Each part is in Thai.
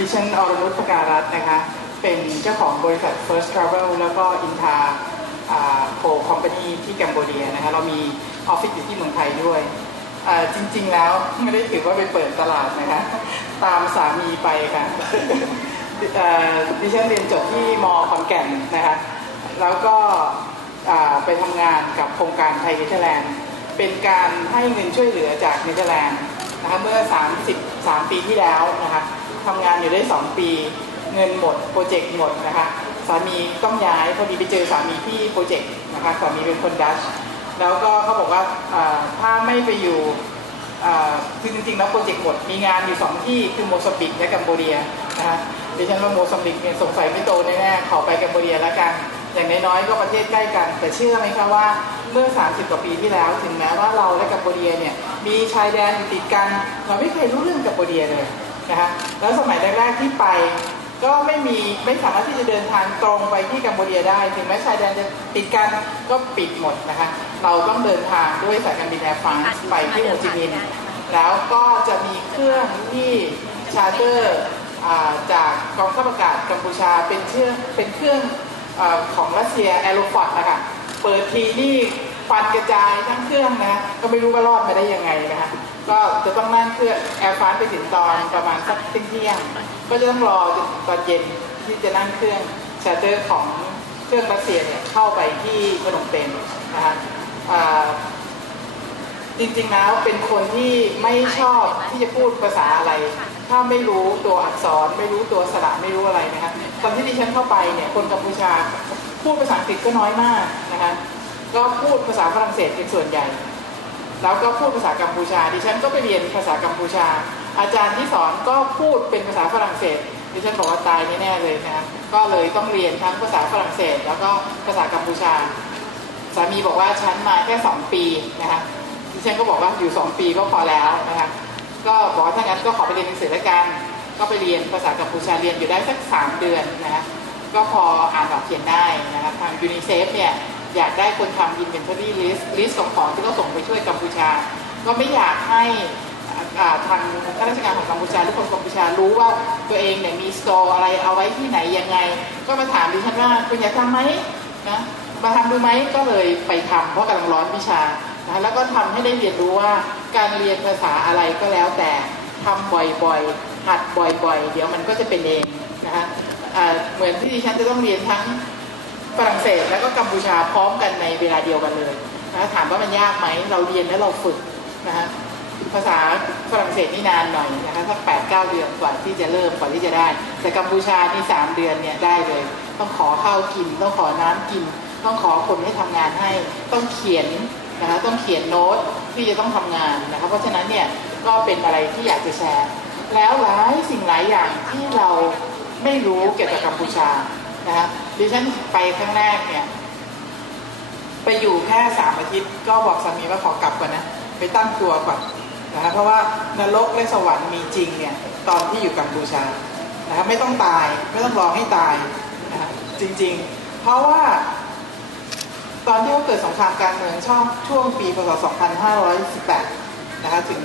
ดิฉันอรนุช ภการัตน์นะคะเป็นเจ้าของบริษัท First Travel แล้วก็ Inta Co Company ที่แคนเบเรียนะคะเรามีออฟฟิศอยู่ที่เมืองไทยด้วยจริงๆแล้วไม่ได้ถือว่าไปเปิดตลาดนะคะตามสามีไปค่ะดิฉันเรียนจบที่ม.ขอนแก่นนะคะแล้วก็ไปทำงานกับโครงการไทยเนเธอร์แลนด์เป็นการให้เงินช่วยเหลือจากเนเธอร์แลนด์นะคะเมื่อ33 ปีที่แล้วนะคะทำงานอยู่ได้2 ปีเงินหมดโปรเจกต์หมดนะคะสามีต้องย้ายพอดีไปเจอสามีที่โปรเจกต์นะคะสามีเป็นคนดัชแล้วก็เขาบอกว่าถ้าไม่ไปอยู่คือจริงๆแล้วโปรเจกต์หมดมีงานอยู่2 ที่คือโมซัมบิกและแคนเบเรียนะคะดิฉันว่าโมซัมบิกเนี่ยสงสัยไม่โตแน่ๆขอไปแคนเบเรียแล้วกันอย่างน้อยๆก็ประเทศใกล้กันแต่เชื่อไหมคะว่าเมื่อ30 กว่าปีที่แล้วถึงแม้ว่าเราและแคนเบเรียเนี่ยมีชายแดนอยู่ติดกันเราไม่เคยรู้เรื่องแคนเบเรียเลยนะคะแล้วสมัยแรกๆที่ไปก็ไม่สามารถที่จะเดินทางตรงไปที่แคนเบเรียได้ถึงแม้ชายแดนจะติดกันก็ปิดหมดนะคะเราต้องเดินทางด้วยสายการบินแอร์ฟรานซ์ไปที่โฮจิมินห์แล้วก็จะมีเครื่องที่ชาร์เตอร์จากกองทัพอากาศกัมพูชาเป็นเครื่องของรัสเซียแอโรฟอตนะคะเปิดทีนี่ฟันกระจายทั้งเครื่องนะก็ไม่รู้ว่ารอดมาได้ยังไงนะคะก็จะต้องนั่งเครื่องแอร์ฟรานซ์ไปถึงตอนประมาณสักเที่ยงก็จะต้องรอจนตอนเย็นที่จะนั่งเครื่องชาร์เตอร์ของเครื่องรัสเซียเนี่ยเข้าไปที่พนมเปญนะคะจริงๆแล้วเป็นคนที่ไม่ชอบที่จะพูดภาษาอะไรถ้าไม่รู้ตัวอักษรไม่รู้ตัวสระไม่รู้อะไรนะคะตอนที่ดิฉันเข้าไปเนี่ยคนกัมพูชาพูดภาษาอังกฤษก็น้อยมากนะคะก็พูดภาษาฝรั่งเศสเป็นส่วนใหญ่แล้วก็พูดภาษากัมพูชาดิฉันก็ไปเรียนภาษากัมพูชาอาจารย์ที่สอนก็พูดเป็นภาษาฝรั่งเศสดิฉันบอกว่าตายแน่ๆเลยนะคะก็เลยต้องเรียนทั้งภาษาฝรั่งเศสแล้วก็ภาษากัมพูชาสามีบอกว่าฉันมาแค่2 ปีนะคะดิฉันก็บอกว่าอยู่2 ปีก็พอแล้วนะคะก็บอกว่าถ้างั้นก็ขอไปเรียนหนังสือแล้วกันก็ไปเรียนภาษากัมพูชาเรียนอยู่ได้สัก3 เดือนนะคะก็พออ่านออกเขียนได้นะคะทางยูนิเซฟเนี่ยอยากได้คนทำ inventory list ของที่เขาส่งไปช่วยกัมพูชาก็ไม่อยากให้ทางข้าราชการของกัมพูชาหรือคนกัมพูชารู้ว่าตัวเองเนี่ยมีสโตร์อะไรเอาไว้ที่ไหนยังไงก็มาถามดิฉันว่าคุณอยากทำไหมนะมาทำดูไหมก็เลยไปทำเพราะกำลังร้อนวิชาแล้วก็ทำให้ได้เรียนรู้ว่าการเรียนภาษาอะไรก็แล้วแต่ทำบ่อยๆหัดบ่อยๆเดี๋ยวมันก็จะเป็นเองนะคะเหมือนที่ดิฉันจะต้องเรียนทั้งฝรั่งเศสแล้วก็กัมพูชาพร้อมกันในเวลาเดียวกันเลยนะถามว่ามันยากไหมเราเรียนแล้วเราฝึกนะคะภาษาฝรั่งเศสนี่นานหน่อยนะคะสัก8-9 เดือนกว่าที่จะเริ่มกว่าที่จะได้แต่กัมพูชานี่3 เดือนเนี่ยได้เลยต้องขอข้าวกินต้องขอน้ำกินต้องขอคนให้ทำงานให้ต้องเขียนนะคะต้องเขียนโน้ตที่จะต้องทำงานนะคะเพราะฉะนั้นเนี่ยก็เป็นอะไรที่อยากจะแชร์แล้วหลายสิ่งหลายอย่างที่เราไม่รู้เกี่ยวกับกัมพูชานะคะดิฉันไปครั้งแรกเนี่ยไปอยู่แค่3 อาทิตย์ก็บอกสามีว่าขอกลับก่อนนะไปตั้งตัวก่อนนะคะเพราะว่านรกและสวรรค์มีจริงเนี่ยตอนที่อยู่กัมพูชานะคะไม่ต้องตายไม่ต้องรอให้ตายนะคะจริงๆเพราะว่าตอนที่เขาเกิดสงครามกลางเมืองช่วงปีพ.ศ. 2518นะคะถึง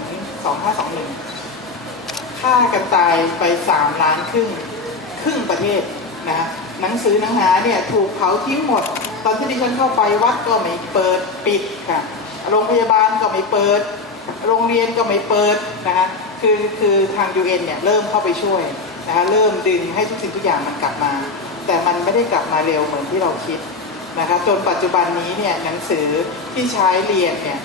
2521ฆ่ากันตายไป3 ล้านครึ่งประเทศนะคะหนังสือหนังหาเนี่ยถูกเผาทิ้งหมดตอนที่ดิฉันเข้าไปวัดก็ไม่เปิดปิดค่ะโรงพยาบาลก็ไม่เปิดโรงเรียนก็ไม่เปิดนะคะคือทาง UN เนี่ยเริ่มเข้าไปช่วยนะคะเริ่มดึงให้ทุกสิ่งทุกอย่างมันกลับมาแต่มันไม่ได้กลับมาเร็วเหมือนที่เราคิดนะคะจนปัจจุบันนี้เนี่ยหนังสือที่ใช้เรียนเนี่ย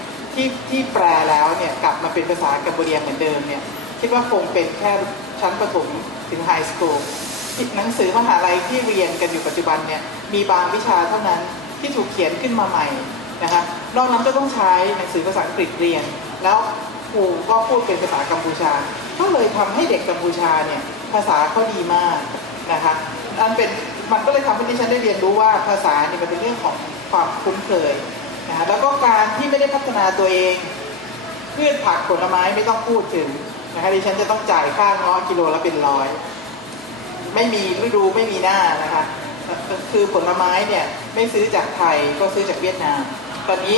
ที่แปลแล้วเนี่ยกลับมาเป็นภาษากัมพูชาเหมือนเดิมเนี่ยคิดว่าคงเป็นแค่ชั้นประถมถึงไฮสคูลหนังสือมหาลัยที่เรียนกันอยู่ปัจจุบันเนี่ยมีบางวิชาเท่านั้นที่ถูกเขียนขึ้นมาใหม่นะคะนอกนั้นก็ต้องใช้หนังสือภาษาอังกฤษเรียนแล้วครูก็พูดเป็นภาษากัมพูชาก็เลยทำให้เด็กกัมพูชาเนี่ยภาษาเขาดีมากนะคะมันก็เลยทำให้ดิฉันได้เรียนรู้ว่าภาษาเนี่ยมันเป็นเรื่องของความคุ้นเคยนะคะแล้วก็การที่ไม่ได้พัฒนาตัวเองพืชผักผลไม้ไม่ต้องพูดถึงนะคะดิฉันจะต้องจ่ายค่าง้อกิโลละเป็น100ไม่มีฤดูไม่มีหน้านะคะคือผลไม้เนี่ยไม่ซื้อจากไทยก็ซื้อจากเวียดนามตอนนี้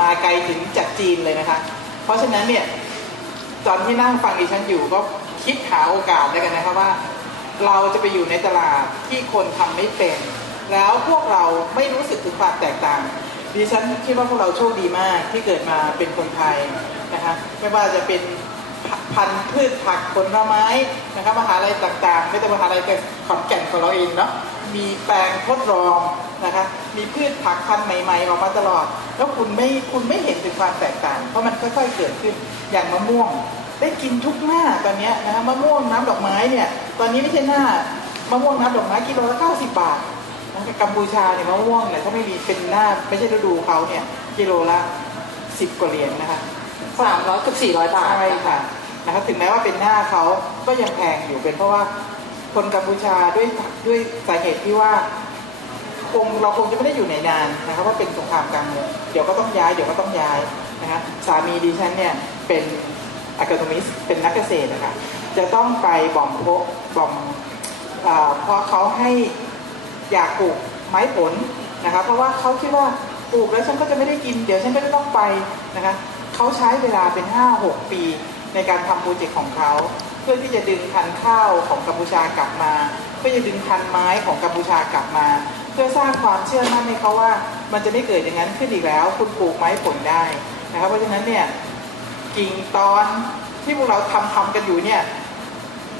มาไกลถึงจากจีนเลยนะคะเพราะฉะนั้นเนี่ยตอนที่นั่งฟังดิฉันอยู่ก็คิดหาโอกาสด้วยกันนะคะว่า เราจะไปอยู่ในตลาดที่คนทำไม่เป็นแล้วพวกเราไม่รู้สึกถึงความแตกต่างดิฉันคิดว่าพวกเราโชคดีมากที่เกิดมาเป็นคนไทยนะคะไม่ว่าจะเป็นพันธุ์พืชผักผลไม้นะคะมหาลัยต่างๆไม่แต่มหาลัยขอนแก่นของเราเองเนาะมีแปลงทดลองนะคะมีพืชผักพันธุ์ใหม่ๆออกมาตลอดแล้วคุณไม่เห็นถึงความแตกต่างเพราะมันค่อยๆเกิดขึ้นอย่างมะม่วงได้กินทุกหน้าตอนนี้นะคะมะม่วงน้ำดอกไม้เนี่ยตอนนี้ไม่ใช่หน้ามะม่วงน้ำดอกไม้กิโลละ90 บาทกัมพูชาเนี่ยมะม่วงเนี่ยถ้าไม่มีเป็นหน้าไม่ใช่ฤดูเขาเนี่ยกิโลละ10 กว่าเหรียญนะคะ300 กับ 400 บาทใช่ค่ะนะครับถึงแม้ว่าเป็นหน้าเขาก็ยังแพงอยู่เป็นเพราะว่าคนกัมพูชาด้วยสาเหตุที่ว่าเราคงจะไม่ได้อยู่ในนานนะครับว่าเป็นสงครามกลางเมืองเดี๋ยวก็ต้องย้ายนะครับสามีดิฉันเนี่ยเป็นอะคาเดมิสเป็นนักเกษตรนะคะจะต้องไปบ่อมเพาะเพราะเขาให้อยากปลูกไม้ผลนะคะเพราะว่าเขาคิดว่าปลูกแล้วฉันก็จะไม่ได้กินเดี๋ยวฉันก็จะต้องไปนะคะเขาใช้เวลาเป็น 5-6 ปีในการทำโปรเจกต์ของเขาเพื่อที่จะดึงพันธุ์ข้าวของกัมพูชากลับมาเพื่อจะดึงพันธุ์ไม้ของกัมพูชากลับมาเพื่อสร้างความเชื่อมั่นให้เขาว่ามันจะไม่เกิดอย่างนั้นขึ้นอีกแล้วคุณปลูกไม้ผลได้นะครับเพราะฉะนั้นเนี่ยกิ่งตอนที่พวกเราทำกันอยู่เนี่ย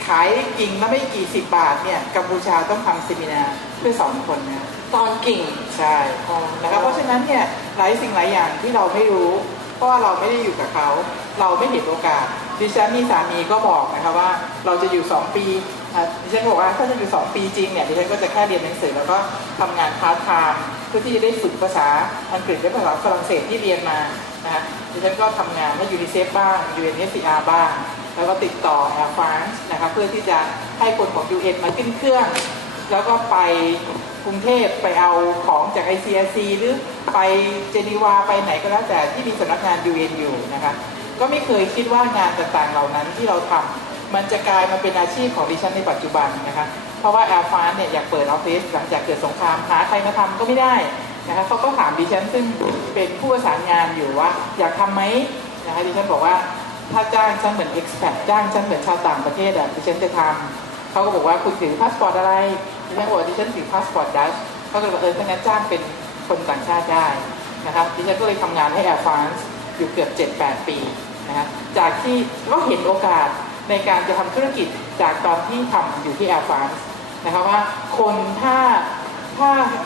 ขายกิ่งละไม่กี่10 บาทเนี่ยกัมพูชาต้องทำเซมินาเพื่อสอนคนนะตอนกิ่งใช่นะครับเพราะฉะนั้นเนี่ยหลายสิ่งหลายอย่างที่เราไม่รู้เพราะว่าเราไม่ได้อยู่กับเขาเราไม่เห็นโอกาสดิฉันมีสามีก็บอกนะคะว่าเราจะอยู่2 ปีดิฉันบอกว่าถ้าจะอยู่2 ปีจริงเนี่ยดิฉันก็จะแค่เรียนหนังสือแล้วก็ทำงานพาร์ทไทม์เพื่อที่จะได้ฝึกภาษาอังกฤษและภาษาฝรั่งเศสที่เรียนมานะคะดิฉันก็ทำงานให้ยูนิเซฟบ้าง UNHCR บ้างแล้วก็ติดต่อแอร์ฟรานซ์นะคะเพื่อที่จะให้คนของ UN มาขึ้นเครื่องแล้วก็ไปกรุงเทพไปเอาของจาก ICRC หรือไปเจนีวาไปไหนก็แล้วแต่ที่มีสำนักงาน UN อยู่นะคะก็ไม่เคยคิดว่างานต่างๆเหล่านั้นที่เราทำมันจะกลายมาเป็นอาชีพของดิฉันในปัจจุบันนะคะเพราะว่าแอร์ฟรานซ์เนี่ยอยากเปิดออฟฟิศหลังจากเกิดสงครามหาใครมาทำก็ไม่ได้นะคะเขาก็ถามดิฉันซึ่งเป็นผู้ประสานงานอยู่ว่าอยากทำไหมนะคะดิฉันบอกว่าถ้าจ้างฉันเหมือน expat จ้างฉันเหมือนชาวต่างประเทศดิฉันจะทำเขาก็บอกว่าคุณถือพาสปอร์ตอะไรดิฉันบอกว่าดิฉันถือพาสปอร์ตดัชเขาก็เลยบอกถ้างั้นจ้างเป็นคนต่างชาติได้นะครับดิฉันก็เลยทำงานให้แอร์ฟรานซ์อยู่เกือบ 7-8 ปีนะครับจากที่ก็เห็นโอกาสในการจะทำธุรกิจจากตอนที่ทำอยู่ที่แอร์ฟรานซ์นะครับว่าคนถ้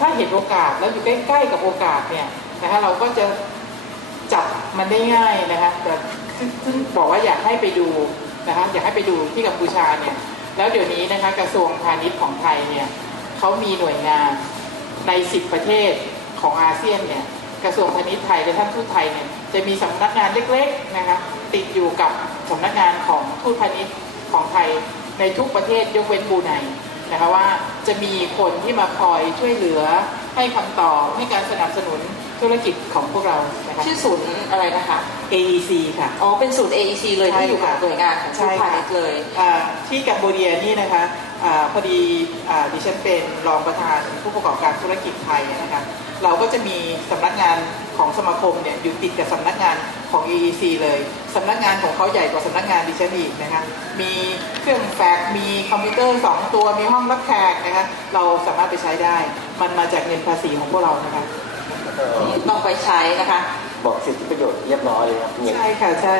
าเห็นโอกาสแล้วอยู่ใกล้ๆกับโอกาสเนี่ยนะคะเราก็จะจับมันได้ง่ายนะคะแต่ซึ่งบอกว่าอยากให้ไปดูนะคะอยากให้ไปดูที่กัมพูชาเนี่ยแล้วเดี๋ยวนี้นะคะกระทรวงพาณิชย์ของไทยเนี่ยเขามีหน่วยงานใน10 ประเทศของอาเซียนเนี่ยกระทรวงพาณิชย์ไทยและท่านทูตไทยเนี่ยจะมีสำนักงานเล็กๆนะคะติดอยู่กับสำนักงานของทูตพาณิชย์ของไทยในทุกประเทศยกเว้นบรูไนนะคะว่าจะมีคนที่มาคอยช่วยเหลือให้คำตอบให้การสนับสนุนธุรกิจของพวกเรานะคะชื่อศูนย์อะไรนะคะ AEC ค่ะอ๋อเป็นศูนย์ AEC เลยที่อยู่กับหน่วยงานของทูตพาณิชย์เลยที่กัมพูชานี่นะคะพอดีดิฉันเป็นรองประธานผู้ประกอบการธุรกิจไทยนะคะเราก็จะมีสำนักงานของสมาคมเนี่ยอยู่ติดกับสำนักงานของ EEC เลยสำนักงานของเขาใหญ่กว่าสำนักงานดิฉันอีกนะคะมีเครื่องแฟกซ์มีคอมพิวเตอร์2 ตัวมีห้องรับแขกนะคะเราสามารถไปใช้ได้มันมาจากเงินภาษีของพวกเรานะคะต้องไปใช้นะคะบอกสิทธิประโยชน์เรียบร้อยเลยครับใช่ค่ะใช่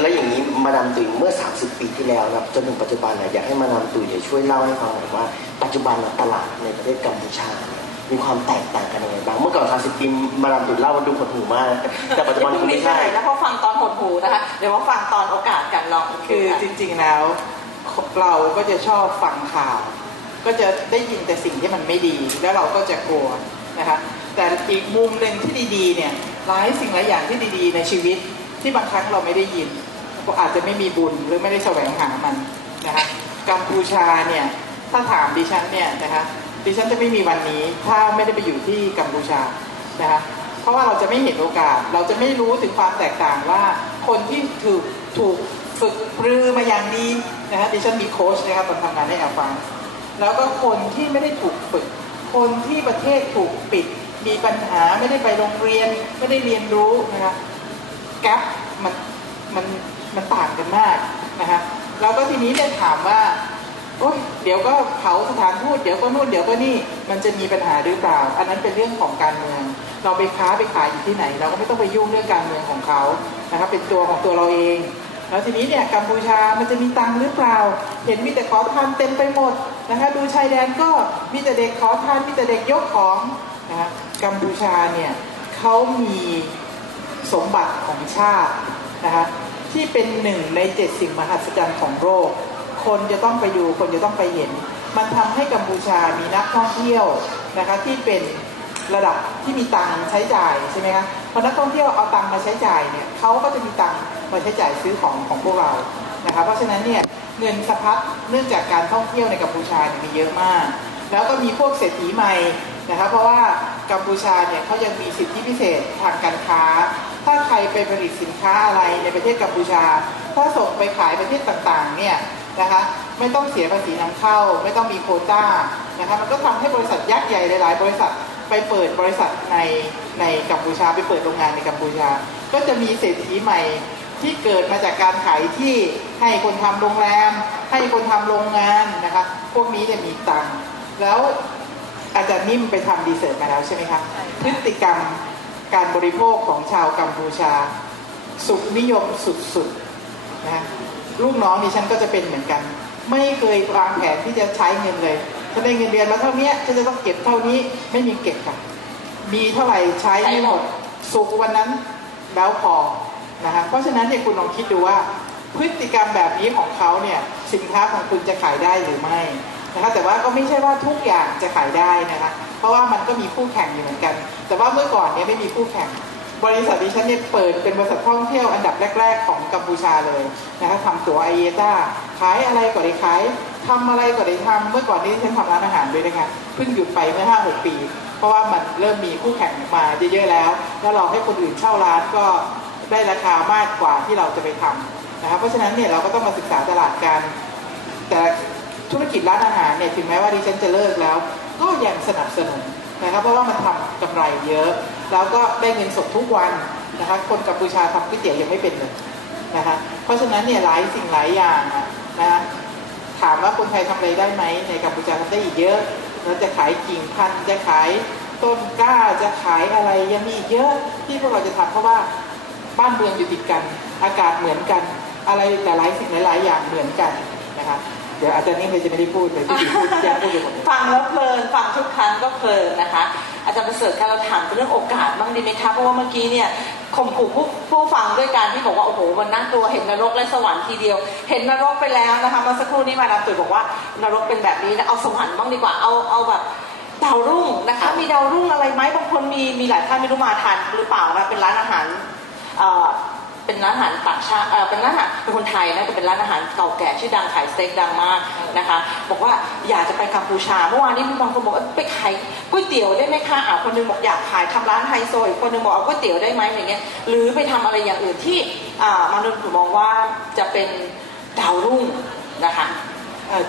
แล้วอย่างนี้มาดามตุ๋ยเมื่อ30 ปีที่แล้วครับจนถึงปัจจุบันอยากให้มาดามตุ๋ยช่วยเล่าให้ฟังหน่อยว่าปัจจุบันตลาดในประเทศกัมพูชามีความแตกต่างกันยังไงบ้างเมื่อก่อน30 ปีมาดามตุ๋ยเล่ามันดูหดหูมากแต่ปัจจุบันไม่ใช่แล้วพอฟังตอนหดหูนะคะเดี๋ยวมาฟังตอนโอกาสกันลองคือจริงๆแล้วเราก็จะชอบฟังข่าวก็จะได้ยินแต่สิ่งที่มันไม่ดีแล้วเราก็จะกลัวนะคะแต่อีกมุมหนึ่งที่ดีๆเนี่ยหลายสิ่งหลายอย่างที่ดีๆในชีวิตที่บางครั้งเราไม่ได้ยินก็อาจจะไม่มีบุญหรือไม่ได้แสวงหามันนะคะกัมพูชาเนี่ยถ้าถามดิฉันเนี่ยนะคะดิฉันจะไม่มีวันนี้ถ้าไม่ได้ไปอยู่ที่กัมพูชานะคะเพราะว่าเราจะไม่เห็นโอกาสเราจะไม่รู้ถึงความแตกต่างว่าคนที่ถูกฝึกปรือมาอย่างดีนะคะดิฉันมีโค้ชนะครับตอนทำงานในแอร์ฟรานซ์แล้วก็คนที่ไม่ได้ถูกฝึกคนที่ประเทศถูกปิดมีปัญหาไม่ได้ไปโรงเรียนไม่ได้เรียนรู้นะคะแกปมันต่างกันมากนะคะแล้วก็ทีนี้เนี่ยถามว่า โอ๊ยเดี๋ยวก็เผาสถานทูตเดี๋ยวก็นู่นเดี๋ยวก็นี่มันจะมีปัญหาหรือเปล่าอันนั้นเป็นเรื่องของการเมืองเราไปค้าไปขายอยู่ที่ไหนเราก็ไม่ต้องไปยุ่งเรื่องการเมืองของเขานะครับเป็นตัวของตัวเราเองแล้วทีนี้เนี่ยกัมพูชามันจะมีตังค์หรือเปล่าเห็นมีแต่ขอทานเต็มไปหมดนะคะดูชายแดนก็มีแต่เด็กขอทานมีแต่เด็กยกของนะคะกัมพูชาเนี่ยเขามีสมบัติของชาตินะคะที่เป็น1 ใน 7 สิ่งมหัศจรรย์ของโลกคนจะต้องไปดูคนจะต้องไปเห็นมันทำให้กัมพูชามีนักท่องเที่ยวนะคะที่เป็นระดับที่มีตังค์ใช้จ่ายใช่ไหมคะพอนักท่องเที่ยวเอาตังค์มาใช้จ่ายเนี่ยเขาก็จะมีตังค์มาใช้จ่ายซื้อของพวกเรานะคะเพราะฉะนั้นเนี่ยเงินสะพัดเนื่องจากการท่องเที่ยวในกัมพูชามีเยอะมากแล้วก็มีพวกเศรษฐีใหม่นะคะเพราะว่ากัมพูชาเนี่ยเขายังมีสิทธิพิเศษทางการค้าถ้าใครไปผลิตสินค้าอะไรในประเทศกัมพูชาถ้าส่งไปขายประเทศต่างๆเนี่ยนะคะไม่ต้องเสียภาษีนำเข้าไม่ต้องมีโควต้านะคะมันก็ทำให้บริษัทยักษ์ใหญ่หลายๆบริษัทไปเปิดบริษัทในกัมพูชาไปเปิดโรงงานในกัมพูชาก็จะมีเศรษฐีใหม่ที่เกิดมาจากการขายที่ให้คนทำโรงแรมให้คนทำโรงงานนะคะพวกนี้เนี่ยมีตังค์แล้วอาจารย์นิ่มไปทำรีเสิร์ชมาแล้วใช่ไหมคะพฤติกรรมการบริโภคของชาวกัมพูชาสุขนิยมสุดๆนะลูกน้องดิฉันก็จะเป็นเหมือนกันไม่เคยวางแผนที่จะใช้เงินเลยฉันได้เงินเดือนมาเท่านี้ฉันจะต้องเก็บเท่านี้ไม่มีเก็บค่ะมีเท่าไหร่ใช้ไม่หมดสุขวันนั้นแล้วพอนะคะเพราะฉะนั้นเนี่ยคุณลองคิดดูว่าพฤติกรรมแบบนี้ของเขาเนี่ยสินค้าของคุณจะขายได้หรือไม่นะคะแต่ว่าก็ไม่ใช่ว่าทุกอย่างจะขายได้นะคะเพราะว่ามันก็มีคู่แข่งอยู่เหมือนกันแต่ว่าเมื่อก่อนเนี่ยไม่มีคู่แข่งบริษัทดิฉันเนี่ยเปิดเป็นบริษัทท่องเที่ยวอันดับแรกๆของกัมพูชาเลยนะคะทำตั๋วไอเอต้าขายอะไรก็ได้ขายทำอะไรก็ได้ทำเมื่อก่อนนี้ฉันทำร้านอาหารด้วยนะคะเพิ่งหยุดไปเมื่อ 5-6 ปีเพราะว่ามันเริ่มมีคู่แข่งมาเยอะๆแล้วเราให้คนอื่นเช่าร้านก็ได้ราคามากกว่าที่เราจะไปทำนะคะเพราะฉะนั้นเนี่ยเราก็ต้องมาศึกษาตลาดกันแต่ธุรกิจร้านอาหารเนี่ยถึงแม้ว่าดิฉันจะเลิกแล้วก็ยังสนับสนุนนะครับเพราะว่ามันทำกำไรเยอะแล้วก็ได้เงินสดทุกวันนะคะคนกัมพูชาทำก๋วยเตี๋ยวยังไม่เป็นเลยนะคะเพราะฉะนั้นเนี่ยหลายสิ่งหลายอย่างนะถามว่าคนไทยทำอะไรได้ไหมในกัมพูชาทำได้อีกเยอะเราจะขายกิ่งพันธุ์จะขายต้นกล้าจะขายอะไรยังมีอีกเยอะที่พวกเราจะทำเพราะว่าบ้านเมืองอยู่ติดกันอากาศเหมือนกันอะไรหลายสิ่งหลายอย่างเหมือนกันนะคะเดี๋ยวอาจารย์นี่เลยจะไม่ได้พูดเลยที่พูดแจ้งพูดไปหมดฟังแล้วเพลินฟังทุกครั้งก็เพลินนะคะอาจารย์ประเสริฐคะเราถามเรื่องโอกาสบ้างดีไหมคะเพราะว่าเมื่อกี้เนี่ยข่มขู่ผู้ฟังด้วยการที่บอกว่าโอ้โหมันน่ากลัวเห็นนรกและสวรรค์ทีเดียวเห็นนรกไปแล้วนะคะเมื่อสักครู่นี้มาดามตุ๋ยบอกว่านรกเป็นแบบนี้นะเอาสวรรค์บ้างดีกว่าเอาแบบดาวรุ่งนะคะมีดาวรุ่งอะไรไหมบางคนมีหลายท่านไม่รู้มาทานหรือเปล่านะเป็นร้านอาหารเป็นร้านอาหารต่างชาติเป็นร้านอาหารเป็นคนไทยนะแต่เป็นร้านอาหารเก่าแก่ชื่อดังขายสเต็กดังมากนะคะบอกว่าอยากจะไปกัมพูชาเมื่อวานนี้มีบางคนบอกว่าไปขายก๋วยเตี๋ยวได้ไหมคะคนนึงบอกอยากขายทำร้านไฮโซอีกคนนึงบอกเอาก๋วยเตี๋ยวได้ไหมอย่างเงี้ยหรือไปทำอะไรอย่างอื่นที่มนุษย์มองว่าจะเป็นดาวรุ่งนะคะ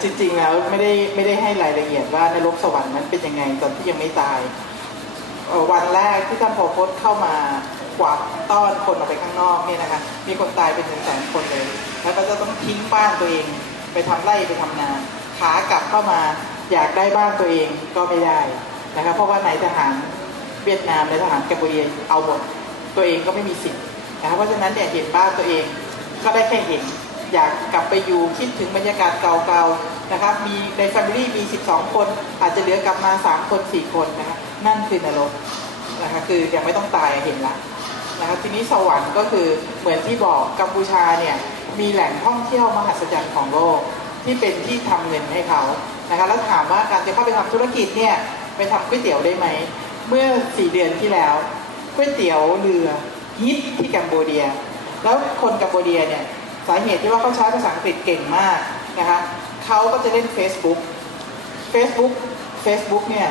จริงๆแล้วไม่ได้ให้รายละเอียดว่านรกสวรรค์นั้นเป็นยังไงตอนที่ยังไม่ตายวันแรกที่ท่านพอพจน์เข้ามากวาดต้อนคนออกไปข้างนอกเนี่ยนะคะมีคนตายเป็น100,000 คนเลยแล้วก็จะต้องทิ้งบ้านตัวเองไปทำไร่ไปทำนาขากลับเข้ามาอยากได้บ้านตัวเองก็ไม่ได้นะคะเพราะว่านายทหารเวียดนามนายทหารกัมพูชาเอาหมดตัวเองก็ไม่มีสิทธิ์นะคะเพราะฉะนั้นเนี่ยเห็นบ้านตัวเองก็ได้แค่เห็นอยากกลับไปอยู่คิดถึงบรรยากาศเก่าๆนะครับมีในแฟมิลี่มี12 คนอาจจะเหลือกลับมา3 คน 4 คนนะคะนั่นคือนรกนะคะคือยังไม่ต้องตายเห็นละนะคะทีนี้สวรรค์ก็คือเหมือนที่บอกกัมพูชาเนี่ยมีแหล่งท่องเที่ยวมหัศจรรย์ของโลกที่เป็นที่ทำเงินให้เขานะคะแล้วถามว่าการจะเข้าไปทำธุรกิจเนี่ยไปทำก๋วยเตี๋ยวได้ไหมเมื่อ4 เดือนที่แล้วก๋วยเตี๋ยวเรือฮิตที่กัมพูชาแล้วคนกัมพูชาเนี่ยสาเหตุที่ว่าเขาใช้ภาษาอังกฤษเก่งมากนะคะเขาก็จะเล่น Facebook เนี่ย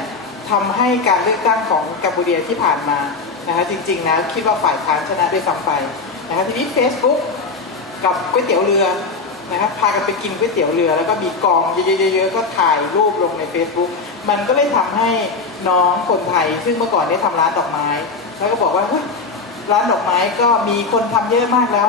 ทำให้การเลือกตั้งของกัมพูชาที่ผ่านมานะคะจริงๆแล้วคิดว่าฝ่ายค้านชนะด้วยซ้ำไปนะคะทีนี้ Facebook กับก๋วยเตี๋ยวเรือนะครับพากันไปกินก๋วยเตี๋ยวเรือแล้วก็มีกองเยอะๆก็ถ่ายรูปลงใน Facebook มันก็เลยทำให้น้องคนไทยซึ่งเมื่อก่อนได้ทำร้านดอกไม้แล้วก็บอกว่าร้านดอกไม้ก็มีคนทำเยอะมากแล้ว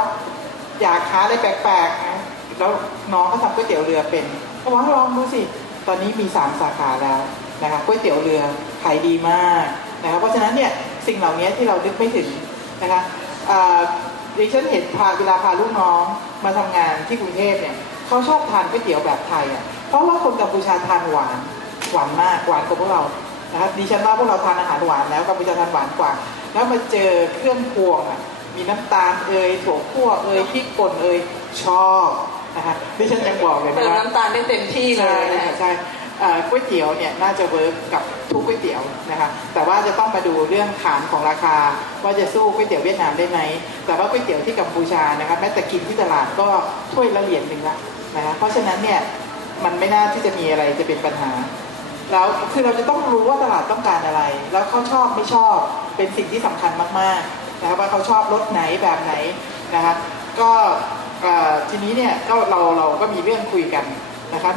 อยากหาอะไรแปลกๆนะแล้วน้องก็ทำก๋วยเตี๋ยวเรือเป็น เขาบอกลองดูสิตอนนี้มี3 สาขาแล้วนะคะก๋วยเตี๋ยวเรือขายดีมากนะคะเพราะฉะนั้นเนี่ยสิ่งเหล่านี้ที่เรานึกไม่ถึงนะคะดิฉันเห็นเวลาพาลูกน้องมาทำงานที่กรุงเทพเนี่ยเขาชอบทานก๋วยเตี๋ยวแบบไทยอ่ะเพราะว่าคนกัมพูชาทานหวานมากหวานกว่าพวกเรานะคะดิฉันว่าพวกเราทานอาหารหวานแล้วกัมพูชาทานหวานกว่าแล้วมาเจอเครื่องพวงอ่ะมีน้ำตาลถั่วคั่วพริกป่นชอบนะคะดิฉันยังบอกเลยนะ เติม ว่า น้ำตาลได้เต็มที่เลยนะ ใช่ก๋วยเตี๋ยวเนี่ยน่าจะเวิร์กกับทุกก๋วยเตี๋ยวนะคะแต่ว่าจะต้องมาดูเรื่องฐานของราคาว่าจะสู้ก๋วยเตี๋ยวเวียดนามได้ไหมแต่ว่าก๋วยเตี๋ยวที่กัมพูชานะคะแม้แต่กินที่ตลาดก็ถ้วยละเหรียญหนึ่งละนะคะเพราะฉะนั้นเนี่ยมันไม่น่าที่จะมีอะไรจะเป็นปัญหาแล้วคือเราจะต้องรู้ว่าตลาดต้องการอะไรแล้วเขาชอบไม่ชอบเป็นสิ่งที่สำคัญมากๆนะคะว่าเขาชอบรสไหนแบบไหนนะคะก็ทีนี้เนี่ยก็เราก็มีเรื่องคุยกันนะคะ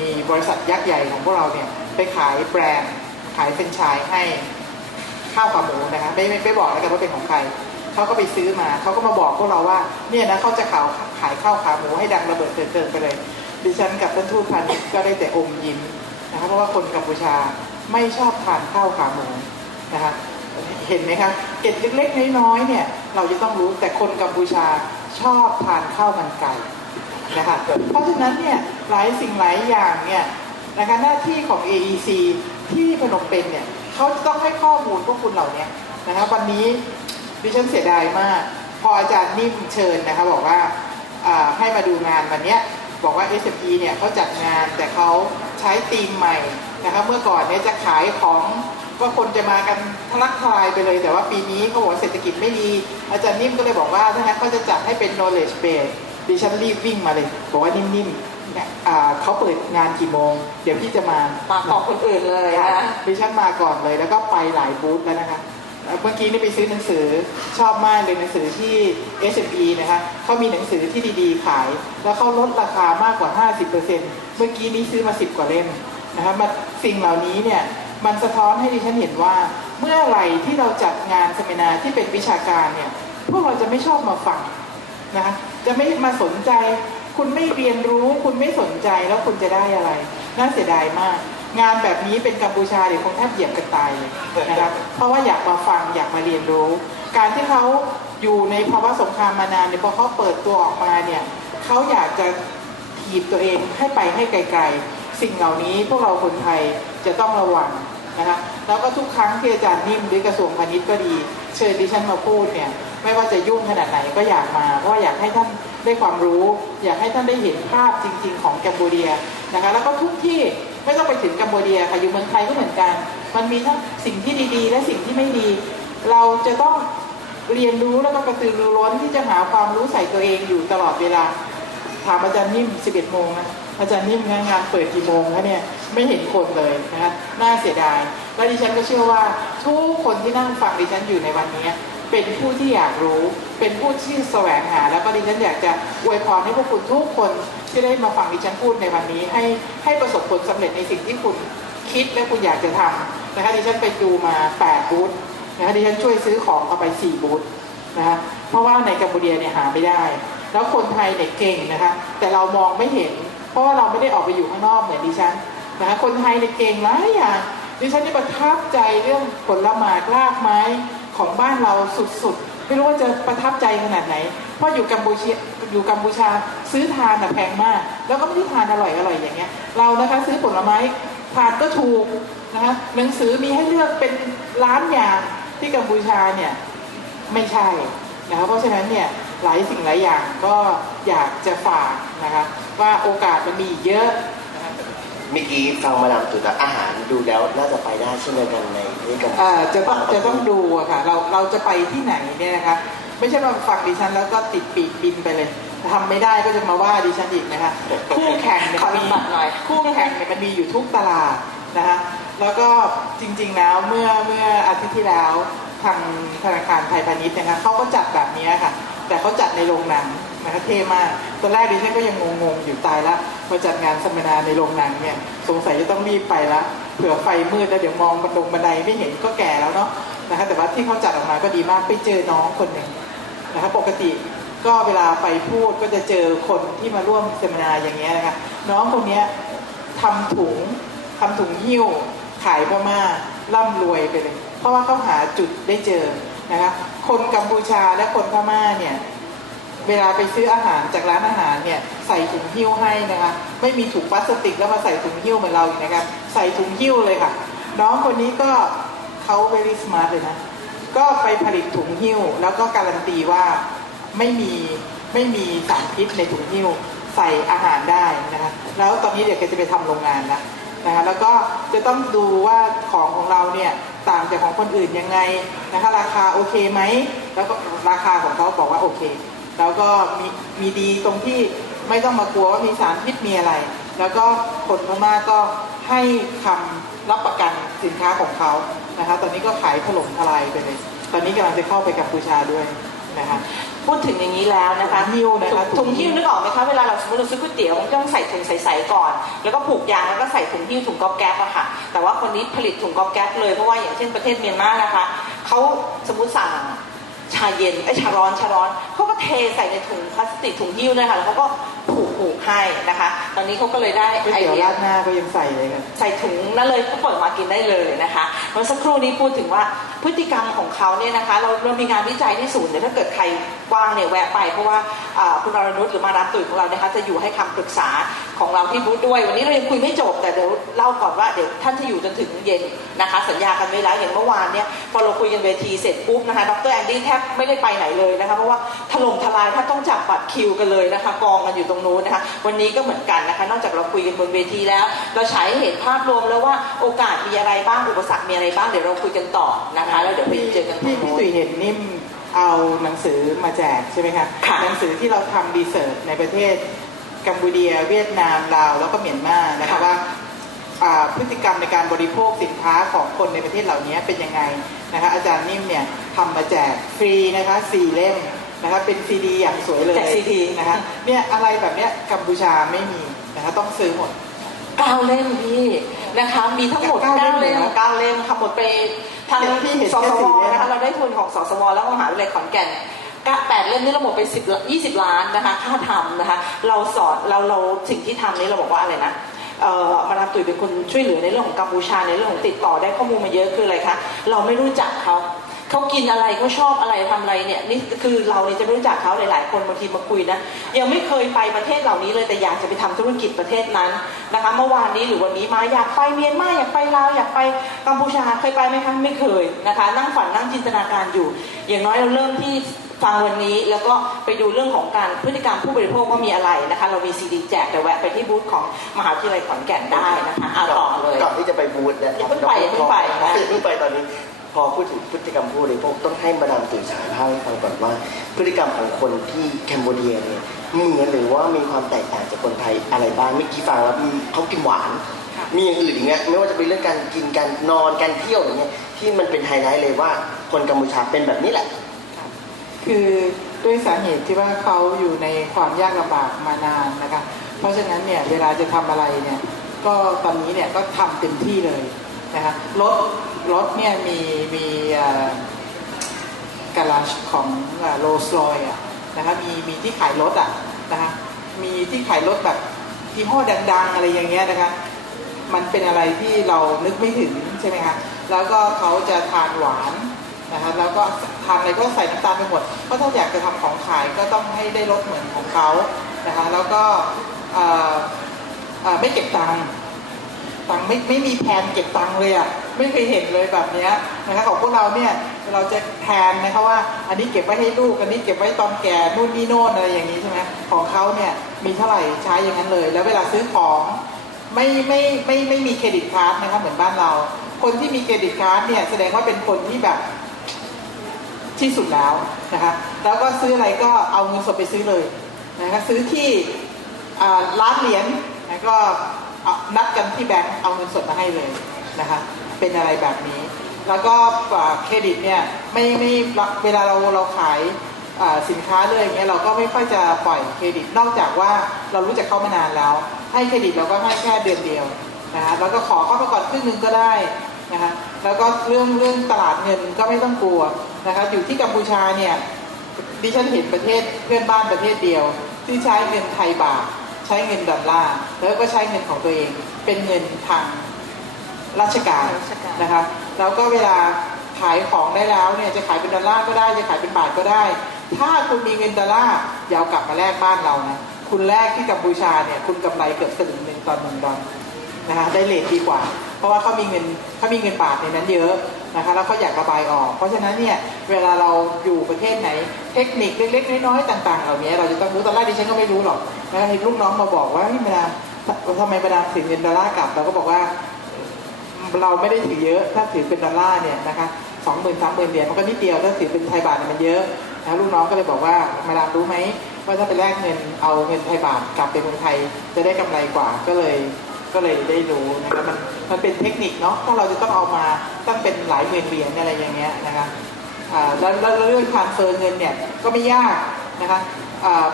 มีบริษัทยักษ์ใหญ่ของพวกเราเนี่ยไปขายแบรนด์ขายแฟรนไชส์ให้ข้าวขาหมูนะคะไม่บอกแล้วกันว่าเป็นของใครเขาก็ไปซื้อมาเขาก็มาบอกพวกเราว่าเนี่ยนะเขาจะขายข้าวขาหมูให้ดังระเบิดเถิดไปเลยดิฉันกับท่านทูตพาณิชย์ก็ได้แต่อมยิ้มนะคะเพราะว่าคนกัมพูชาไม่ชอบทานข้าวขาหมูนะคะเห็นไหมคะเกร็ดเล็กๆน้อยๆเนี่ยเราจะต้องรู้แต่คนกัมพูชาชอบทานข้าวมันไก่นะคะเพราะฉะนั้นเนี่ยหลายสิ่งหลายอย่างเนี่ยนะคะหน้าที่ของ AEC ที่พนมเปญเนี่ยเขาจะต้องให้ข้อมูลพวกคุณเหล่านี้นะคะวันนี้ดิฉันเสียดายมากพออาจารย์นิ่มเชิญนะคะบอกว่าให้มาดูงานวันนี้บอกว่า SME เนี่ยเขาจัดงานแต่เขาใช้ธีมใหม่นะคะเมื่อก่อนเนี่ยจะขายของก็คนจะมากันทะลักทลายไปเลยแต่ว่าปีนี้เขาบอกเศรษฐกิจไม่ดีอาจารย์นิ่มก็เลยบอกว่าถ้างั้นเขาจะจัดให้เป็น knowledge base ดิฉันรีบวิ่งมาเลยบอกว่านิ่มๆเขาเปิดงานกี่โมงเดี๋ยวพี่จะมาของคนอื่นเลยนะดิฉันมาก่อนเลยแล้วก็ไปหลายบูธแล้วนะคะเมื่อกี้นี่ไปซื้อหนังสือชอบมากเลยหนังสือที่ SME นะคะเขามีหนังสือที่ดีๆขายแล้วเขาลดราคามากกว่า 50%เมื่อกี้นี้ซื้อมา10 กว่าเล่มนะคะสิ่งเหล่านี้เนี่ยมันสะท้อนให้ดิฉันเห็นว่าเมื่อไหร่ที่เราจัดงานเซมินาที่เป็นวิชาการเนี่ยพวกเราจะไม่ชอบมาฟังนะคะจะไม่มาสนใจคุณไม่เรียนรู้คุณไม่สนใจแล้วคุณจะได้อะไรน่าเสียดายมากงานแบบนี้เป็นกัมพูชาเดี๋ยวคงแทบเหยียบกันตายเลยนะครับเพราะว่าอยากมาฟังอยากมาเรียนรู้การที่เขาอยู่ในภาวะสงครามมานานเนี่ยพอเขาเปิดตัวออกมาเนี่ยเขาอยากจะถีบตัวเองให้ไปให้ไกลๆสิ่งเหล่านี้พวกเราคนไทยจะต้องระวังนะคะแล้วก็ทุกครั้งที่อาจารย์นิ่มหรือกระทรวงพาณิชย์ก็ดีเชิญดิฉันมาพูดเนี่ยไม่ว่าจะยุ่งขนาดไหนก็อยากมาเพราะว่าอยากให้ท่านได้ความรู้อยากให้ท่านได้เห็นภาพจริงๆของแคนเบเดียนะคะแล้วก็ทุกที่ไม่ต้องไปถึงกัมพูชาค่ะอยู่เมืองไทยก็เหมือนกันมันมีทั้งสิ่งที่ดีๆและสิ่งที่ไม่ดีเราจะต้องเรียนรู้แล้วก็กระตือรือร้นที่จะหาความรู้ใส่ตัวเองอยู่ตลอดเวลาถามอาจารย์นิ่ม11 โมงนะอาจารย์นิ่มงานเปิดกี่โมงคะเนี่ยไม่เห็นคนเลยนะคะน่าเสียดายและดิฉันก็เชื่อว่าทุกคนที่นั่งฟังดิฉันอยู่ในวันนี้เป็นผู้ที่อยากรู้เป็นผู้ที่แสวงหาแล้วก็ดิฉันอยากจะอวยพรให้พวกคุณทุกคนที่ได้มาฟังดิฉันพูดในวันนี้ให้ประสบผลสำเร็จในสิ่งที่คุณคิดและคุณอยากจะทำนะคะดิฉันไปดูมา8 บูธนะคะดิฉันช่วยซื้อของเอาไป4 บูธนะคะเพราะว่าในกัมพูชาเนี่ยหาไม่ได้แล้วคนไทยเนี่ยเก่งนะคะแต่เรามองไม่เห็นเพราะว่าเราไม่ได้ออกไปอยู่ข้างนอกเหมือนดิฉันนะคะคนไทยเนี่ยเก่งหลายอย่างดิฉันนี่ประทับใจเรื่องผลไม้รากไม้ของบ้านเราสุดๆไม่รู้ว่าจะประทับใจขนาดไหนเพราะอยู่กัมพูชาซื้อทานแพงมากแล้วก็ไม่ได้ทานอร่อยอย่างเงี้ยเรานะคะซื้อผลไม้ทานก็ถูกนะคะหนังสือมีให้เลือกเป็นล้านอย่างที่กัมพูชาเนี่ยไม่ใช่นะคะเพราะฉะนั้นเนี่ยหลายสิ่งหลายอย่างก็อยากจะฝากนะคะว่าโอกาสมันมีเยอะเมื่อกี้ฟังมาดามตุ๋ยอาหารดูแล้วน่าจะไปได้เช่นเดียวกันในนี่กันจะต้องดูอะค่ะเราจะไปที่ไหนเนี่ยนะคะไม่ใช่มาฟังดิฉันแล้วก็ติดปีกบินไปเลยทำไม่ได้ก็จะมาว่าดิฉันอีกนะคะคู่แข่งเนี่ยมันมีอยู่ทุกตลาดนะคะแล้วก็จริงๆแล้วเมื่ออาทิตย์ที่แล้วทางธนาคารไทยพาณิชย์นะคะเขาก็จัดแบบนี้ค่ะแต่เขาจัดในโรงหนังนะคะเท่มากตอนแรกดิฉันก็ยังงงอยู่ตายละพอจัดงานสัมมนาในโรงหนังเนี่ยสงสัยจะต้องรีบไปละเผื่อไฟมืดแล้วเดี๋ยวมองบันไดไม่เห็นก็แก่แล้วเนาะนะคะแต่ว่าที่เขาจัดออกมาก็ดีมากไปเจอน้องคนหนึ่งนะคะปกติ ก็เวลาไปพูดก็จะเจอคนที่มาร่วมเซมินาร์อย่างเงี้ยนะคะน้องคนเนี้ยทำถุงหิ้วขายพม่าร่ำรวยไปเลยเพราะว่าเขาหาจุดได้เจอนะคะคนกัมพูชาและคนพม่าเนี่ยเวลาไปซื้ออาหารจากร้านอาหารเนี่ยใส่ถุงหิ้วให้นะคะไม่มีถุงพลาสติกแล้วมาใส่ถุงหิ้วเหมือนเราอีกนะคะใส่ถุงหิ้วเลยค่ะน้องคนนี้ก็เขา very smart เลยนะก็ไปผลิตถุงหิ้วแล้วก็การันตีว่าไม่มีสารพิษในถุงหิ้วใส่อาหารได้นะคะแล้วตอนนี้เดี๋ยวแกจะไปทำโรงงานนะคะแล้วก็จะต้องดูว่าของเราเนี่ยต่างจากของคนอื่นยังไงนะคะราคาโอเคไหมแล้วก็ราคาของเขาบอกว่าโอเคแล้วก็มีดีตรงที่ไม่ต้องมากลัวว่ามีสารพิษมีอะไรแล้วก็คนพม่าก็ให้คำรับประกันสินค้าของเขานะคะตอนนี้ก็ขายถล่มทลายไปเลยตอนนี้กำลังจะเข้าไปกัมพูชาด้วยนะคะพูดถึงอย่างนี้แล้วนะคะหิ้วนะคะถุงหิ้วนึกออกไหมคะเวลาเราสมมติเราซื้อก๋วยเตี๋ยวมันต้องใส่ถุงใสๆก่อนแล้วก็ผูกยางแล้วก็ใส่ถุงหิ้วถุงก๊อบแก๊บอะค่ะแต่ว่าคนนี้ผลิตถุงก๊อบแก๊บเลยเพราะว่าอย่างเช่นประเทศเมียนมานะคะเขาสมมติสั่งชาเย็นชาร้อนเขาก็เทใส่ในถุงพลาสติกถุงหิ้วเลยค่ะแล้วเขาก็ผูกให้นะคะตอนนี้เขาก็เลยได้ไอเดียราดหน้าก็ยังใส่เลยค่ะใส่ถุงนั่นเลยก็เปิดมากินได้เลยนะคะเมื่อสักครู่นี้พูดถึงว่าพฤติกรรมของเขาเนี่ยนะคะเรามีงานวิจัยที่ศูนย์เนี่ยถ้าเกิดใครว่างเนี่ยแวะไปเพราะว่าคุณอรนุชหรือมาดามตุ๋ยของเรานะคะจะอยู่ให้คำปรึกษาของเราที่บูธด้วยวันนี้เรายังคุยไม่จบแต่เดี๋ยวเล่าก่อนว่าเดี๋ยวท่านจะอยู่จนถึงเย็นนะคะสัญญากันไว้แล้วอย่างเมื่อวานเนี่ยพอเราคุยกันเวทีเสร็จปุ๊บนะคะดรแอนดี้แทบไม่ได้ไปไหนเลยนะคะเพราะว่าถล่มทลายถ้าต้องจับบัตรคิวกันเลยนะคะกองกันอยู่ตรงนู้นนะคะวันนี้ก็เหมือนกันนะคะนอกจากเราคุยกันบนเวทีแล้วเราฉายให้เห็นภาพรวมแล้วว่าโอกาสมีอะไรบ้างอุปสรรคมีอะไรบ้างเดี๋ยวเราคุยกันต่อนะคะแล้วเดี๋ยวไปเจอกันพี่ตุ๋ยเห็นนิ่มเอาหนังสือมาแจกใช่ไหมคะหนังสือที่เราทำรีเสิร์ชในประเทศกัมพูชาเวียดนามลาวแล้วก็เมียนมานะคะว่าพฤติกรรมในการบริโภคสินค้าของคนในประเทศเหล่านี้เป็นยังไงนะคะอาจารย์นิ่มเนี่ยทำมาแจกฟรีนะคะ4 เล่มนะคะเป็นซีดีอย่างสวยเลยนะคะเนี่ยอะไรแบบเนี้ยกัมพูชาไม่มีนะคะต้องซื้อหมด9 เล่มพี่นะคะมีทั้งหมด9 เล่มค่ะหมดไปทางสสวนะคะเราได้ทุนของสสวแล้วมหาวิทยาลัยขอนแก่น8 เล่มนี่เราหมดไป20 ล้านนะคะค่าทำนะคะเราสอนเราสิ่งที่ทำนี้เราบอกว่าอะไรนะมาดามตุ๋ยเป็นคนช่วยเหลือในเรื่องของกัมพูชาในเรื่องของติดต่อได้ข้อมูลมาเยอะคืออะไรคะเราไม่รู้จักเขากินอะไรเขาชอบอะไรทำอะไรเนี่ยนี่คือเราเนี่ยจะไม่รู้จักเขาหลายๆคนบางทีมาคุยนะยังไม่เคยไปประเทศเหล่านี้เลยแต่อยากจะไปทำธุรกิจประเทศนั้นนะคะเมื่อวานนี้หรือวันนี้มาอยากไปเมียนมาอยากไปลาวอยากไปกัมพูชาเคยไปไหมคะไม่เคยนะคะนั่งฝันนั่งจินตนาการอยู่อย่างน้อยเราเริ่มที่ฟังวันนี้แล้วก็ไปดูเรื่องของการพฤติกรรมผู้บริโภคว่ามีอะไรนะคะเรามีซีดีแจกแต่แวะไปที่บูธของมหาวิทยาลัยขอนแก่นได้นะคะต่อเลยก่อนที่จะไปบูธเนี่ยเพิ่งไปตอนนี้พอพูดถึงพฤติกรรมผู้บริโภคต้องให้มาดามตุ๋ยฉายภาพให้ฟังก่อนว่าพฤติกรรมของคนที่แคนเบเดียเนี่ยเหมือนหรือว่ามีความแตกต่างจากคนไทยอะไรบ้างเมื่อกี้ฟังแล้วเขากินหวานมีอย่างอื่นอย่างเงี้ยไม่ว่าจะเป็นเรื่องการกินการนอนการเที่ยวอย่างเงี้ยที่มันเป็นไฮไลท์เลยว่าคนกัมพูชาเป็นแบบนี้แหละคือด้วยสาเหตุที่ว่าเขาอยู่ในความยากลำบากมานานนะคะเพราะฉะนั้นเนี่ยเวลาจะทำอะไรเนี่ยก็ตอนนี้เนี่ยก็ทำเต็มที่เลยนะคะรถเนี่ยมีการาจของโรลส์รอยซ์นะคะมีที่ขายรถนะคะมีที่ขายรถแบบยี่ห้อดังๆอะไรอย่างเงี้ยนะคะมันเป็นอะไรที่เรานึกไม่ถึงใช่ไหมคะแล้วก็เขาจะทานหวานนะคะแล้วก็ทานอะไรก็ใส่น้ำตาลไปหมดเพราะถ้าอยากจะทำของขายก็ต้องให้ได้รสเหมือนของเขานะคะแล้วก็ไม่เก็บตังค์ไม่มีแผนเก็บตังค์เลยไม่เคยเห็นเลยแบบนี้นะคะของพวกเราเนี่ยเราจะแทนนะคะว่าอันนี้เก็บไว้ให้ลูกอันนี้เก็บไว้ตอนแก่นู่นนี่โน่นอะไรอย่างนี้ใช่ไหมของเขาเนี่ยมีเท่าไหร่ใช้อย่างนั้นเลยแล้วเวลาซื้อของไม่มีเครดิตการ์ดนะคะเหมือนบ้านเราคนที่มีเครดิตการ์ดเนี่ยแสดงว่าเป็นคนที่แบบที่สุดแล้วนะคะแล้วก็ซื้ออะไรก็เอาเงินสดไปซื้อเลยนะคะซื้อที่ร้านเหรียญแล้วก็นัดกันที่แบงก์เอาเงินสดมาให้เลยนะคะเป็นอะไรแบบนี้แล้วก็เครดิตเนี่ยไม่เวลาเราขายสินค้าเลยอย่างเงี้ยเราก็ไม่ค่อยจะปล่อยเครดิตนอกจากว่าเรารู้จักเขามานานแล้วให้เครดิตเราก็ให้แค่เดือนเดียวนะคะแล้วก็ขอเข้ามาก่อนครึ่งนึงก็ได้นะคะแล้วก็เรื่องตลาดเงินก็ไม่ต้องกลัวนะคะอยู่ที่กัมพูชาเนี่ย ดิฉันเห็นประเทศเพื่อนบ้านประเทศเดียวที่ใช้เงินไทยบาทใช้เงินดอลลาร์แล้วก็ใช้เงินของตัวเองเป็นเงินทางราชการนะครับแล้วก็เวลาขายของได้แล้วเนี่ยจะขายเป็นดอลลาร์ก็ได้จะขายเป็นบาทก็ได้ถ้าคุณมีเงินดอลลาร์อย่าเอากลับมาแลกบ้านเรานะคุณแลกที่กัมพูชาเนี่ยคุณกำไรเกือบ1 ตอน1 ดอลนะคะได้เรทดีกว่าเพราะว่าเขามีเงินบาทในนั้นเยอะนะคะแล้วเขาอยากระบายออกเพราะฉะนั้นเนี่ยเวลาเราอยู่ประเทศไหนเทคนิคเล็กๆน้อยๆต่างๆเหล่านี้เราจะต้องรู้ตอนแรกดิฉันก็ไม่รู้หรอกนะคะเห็นลูกน้องมาบอกว่ามาดามทำไมมาดามถือเงินดอลลาร์กลับเราก็บอกว่าเราไม่ได้ถือเยอะถ้าถือเป็นดอลลาร์เนี่ยนะคะ20,000-30,000 เหรียญมันก็นิดเดียวถ้าถือเป็นไทยบาทมันเยอะนะลูกน้องก็เลยบอกว่ามาดามรู้ไหมว่าถ้าไปแลกเงินเอาเงินไทยบาทกลับไปเมืองไทยจะได้กำไรกว่าก็เลยได้รู้นะครับมันเป็นเทคนิคเนาะถ้าเราจะต้องเอามาตั้งเป็นหลายหมื่นเหรียญอะไรอย่างเงี้ยนะคะแล้วเรื่องทรานสเฟอร์เงินเนี่ยก็ไม่ยากนะคะ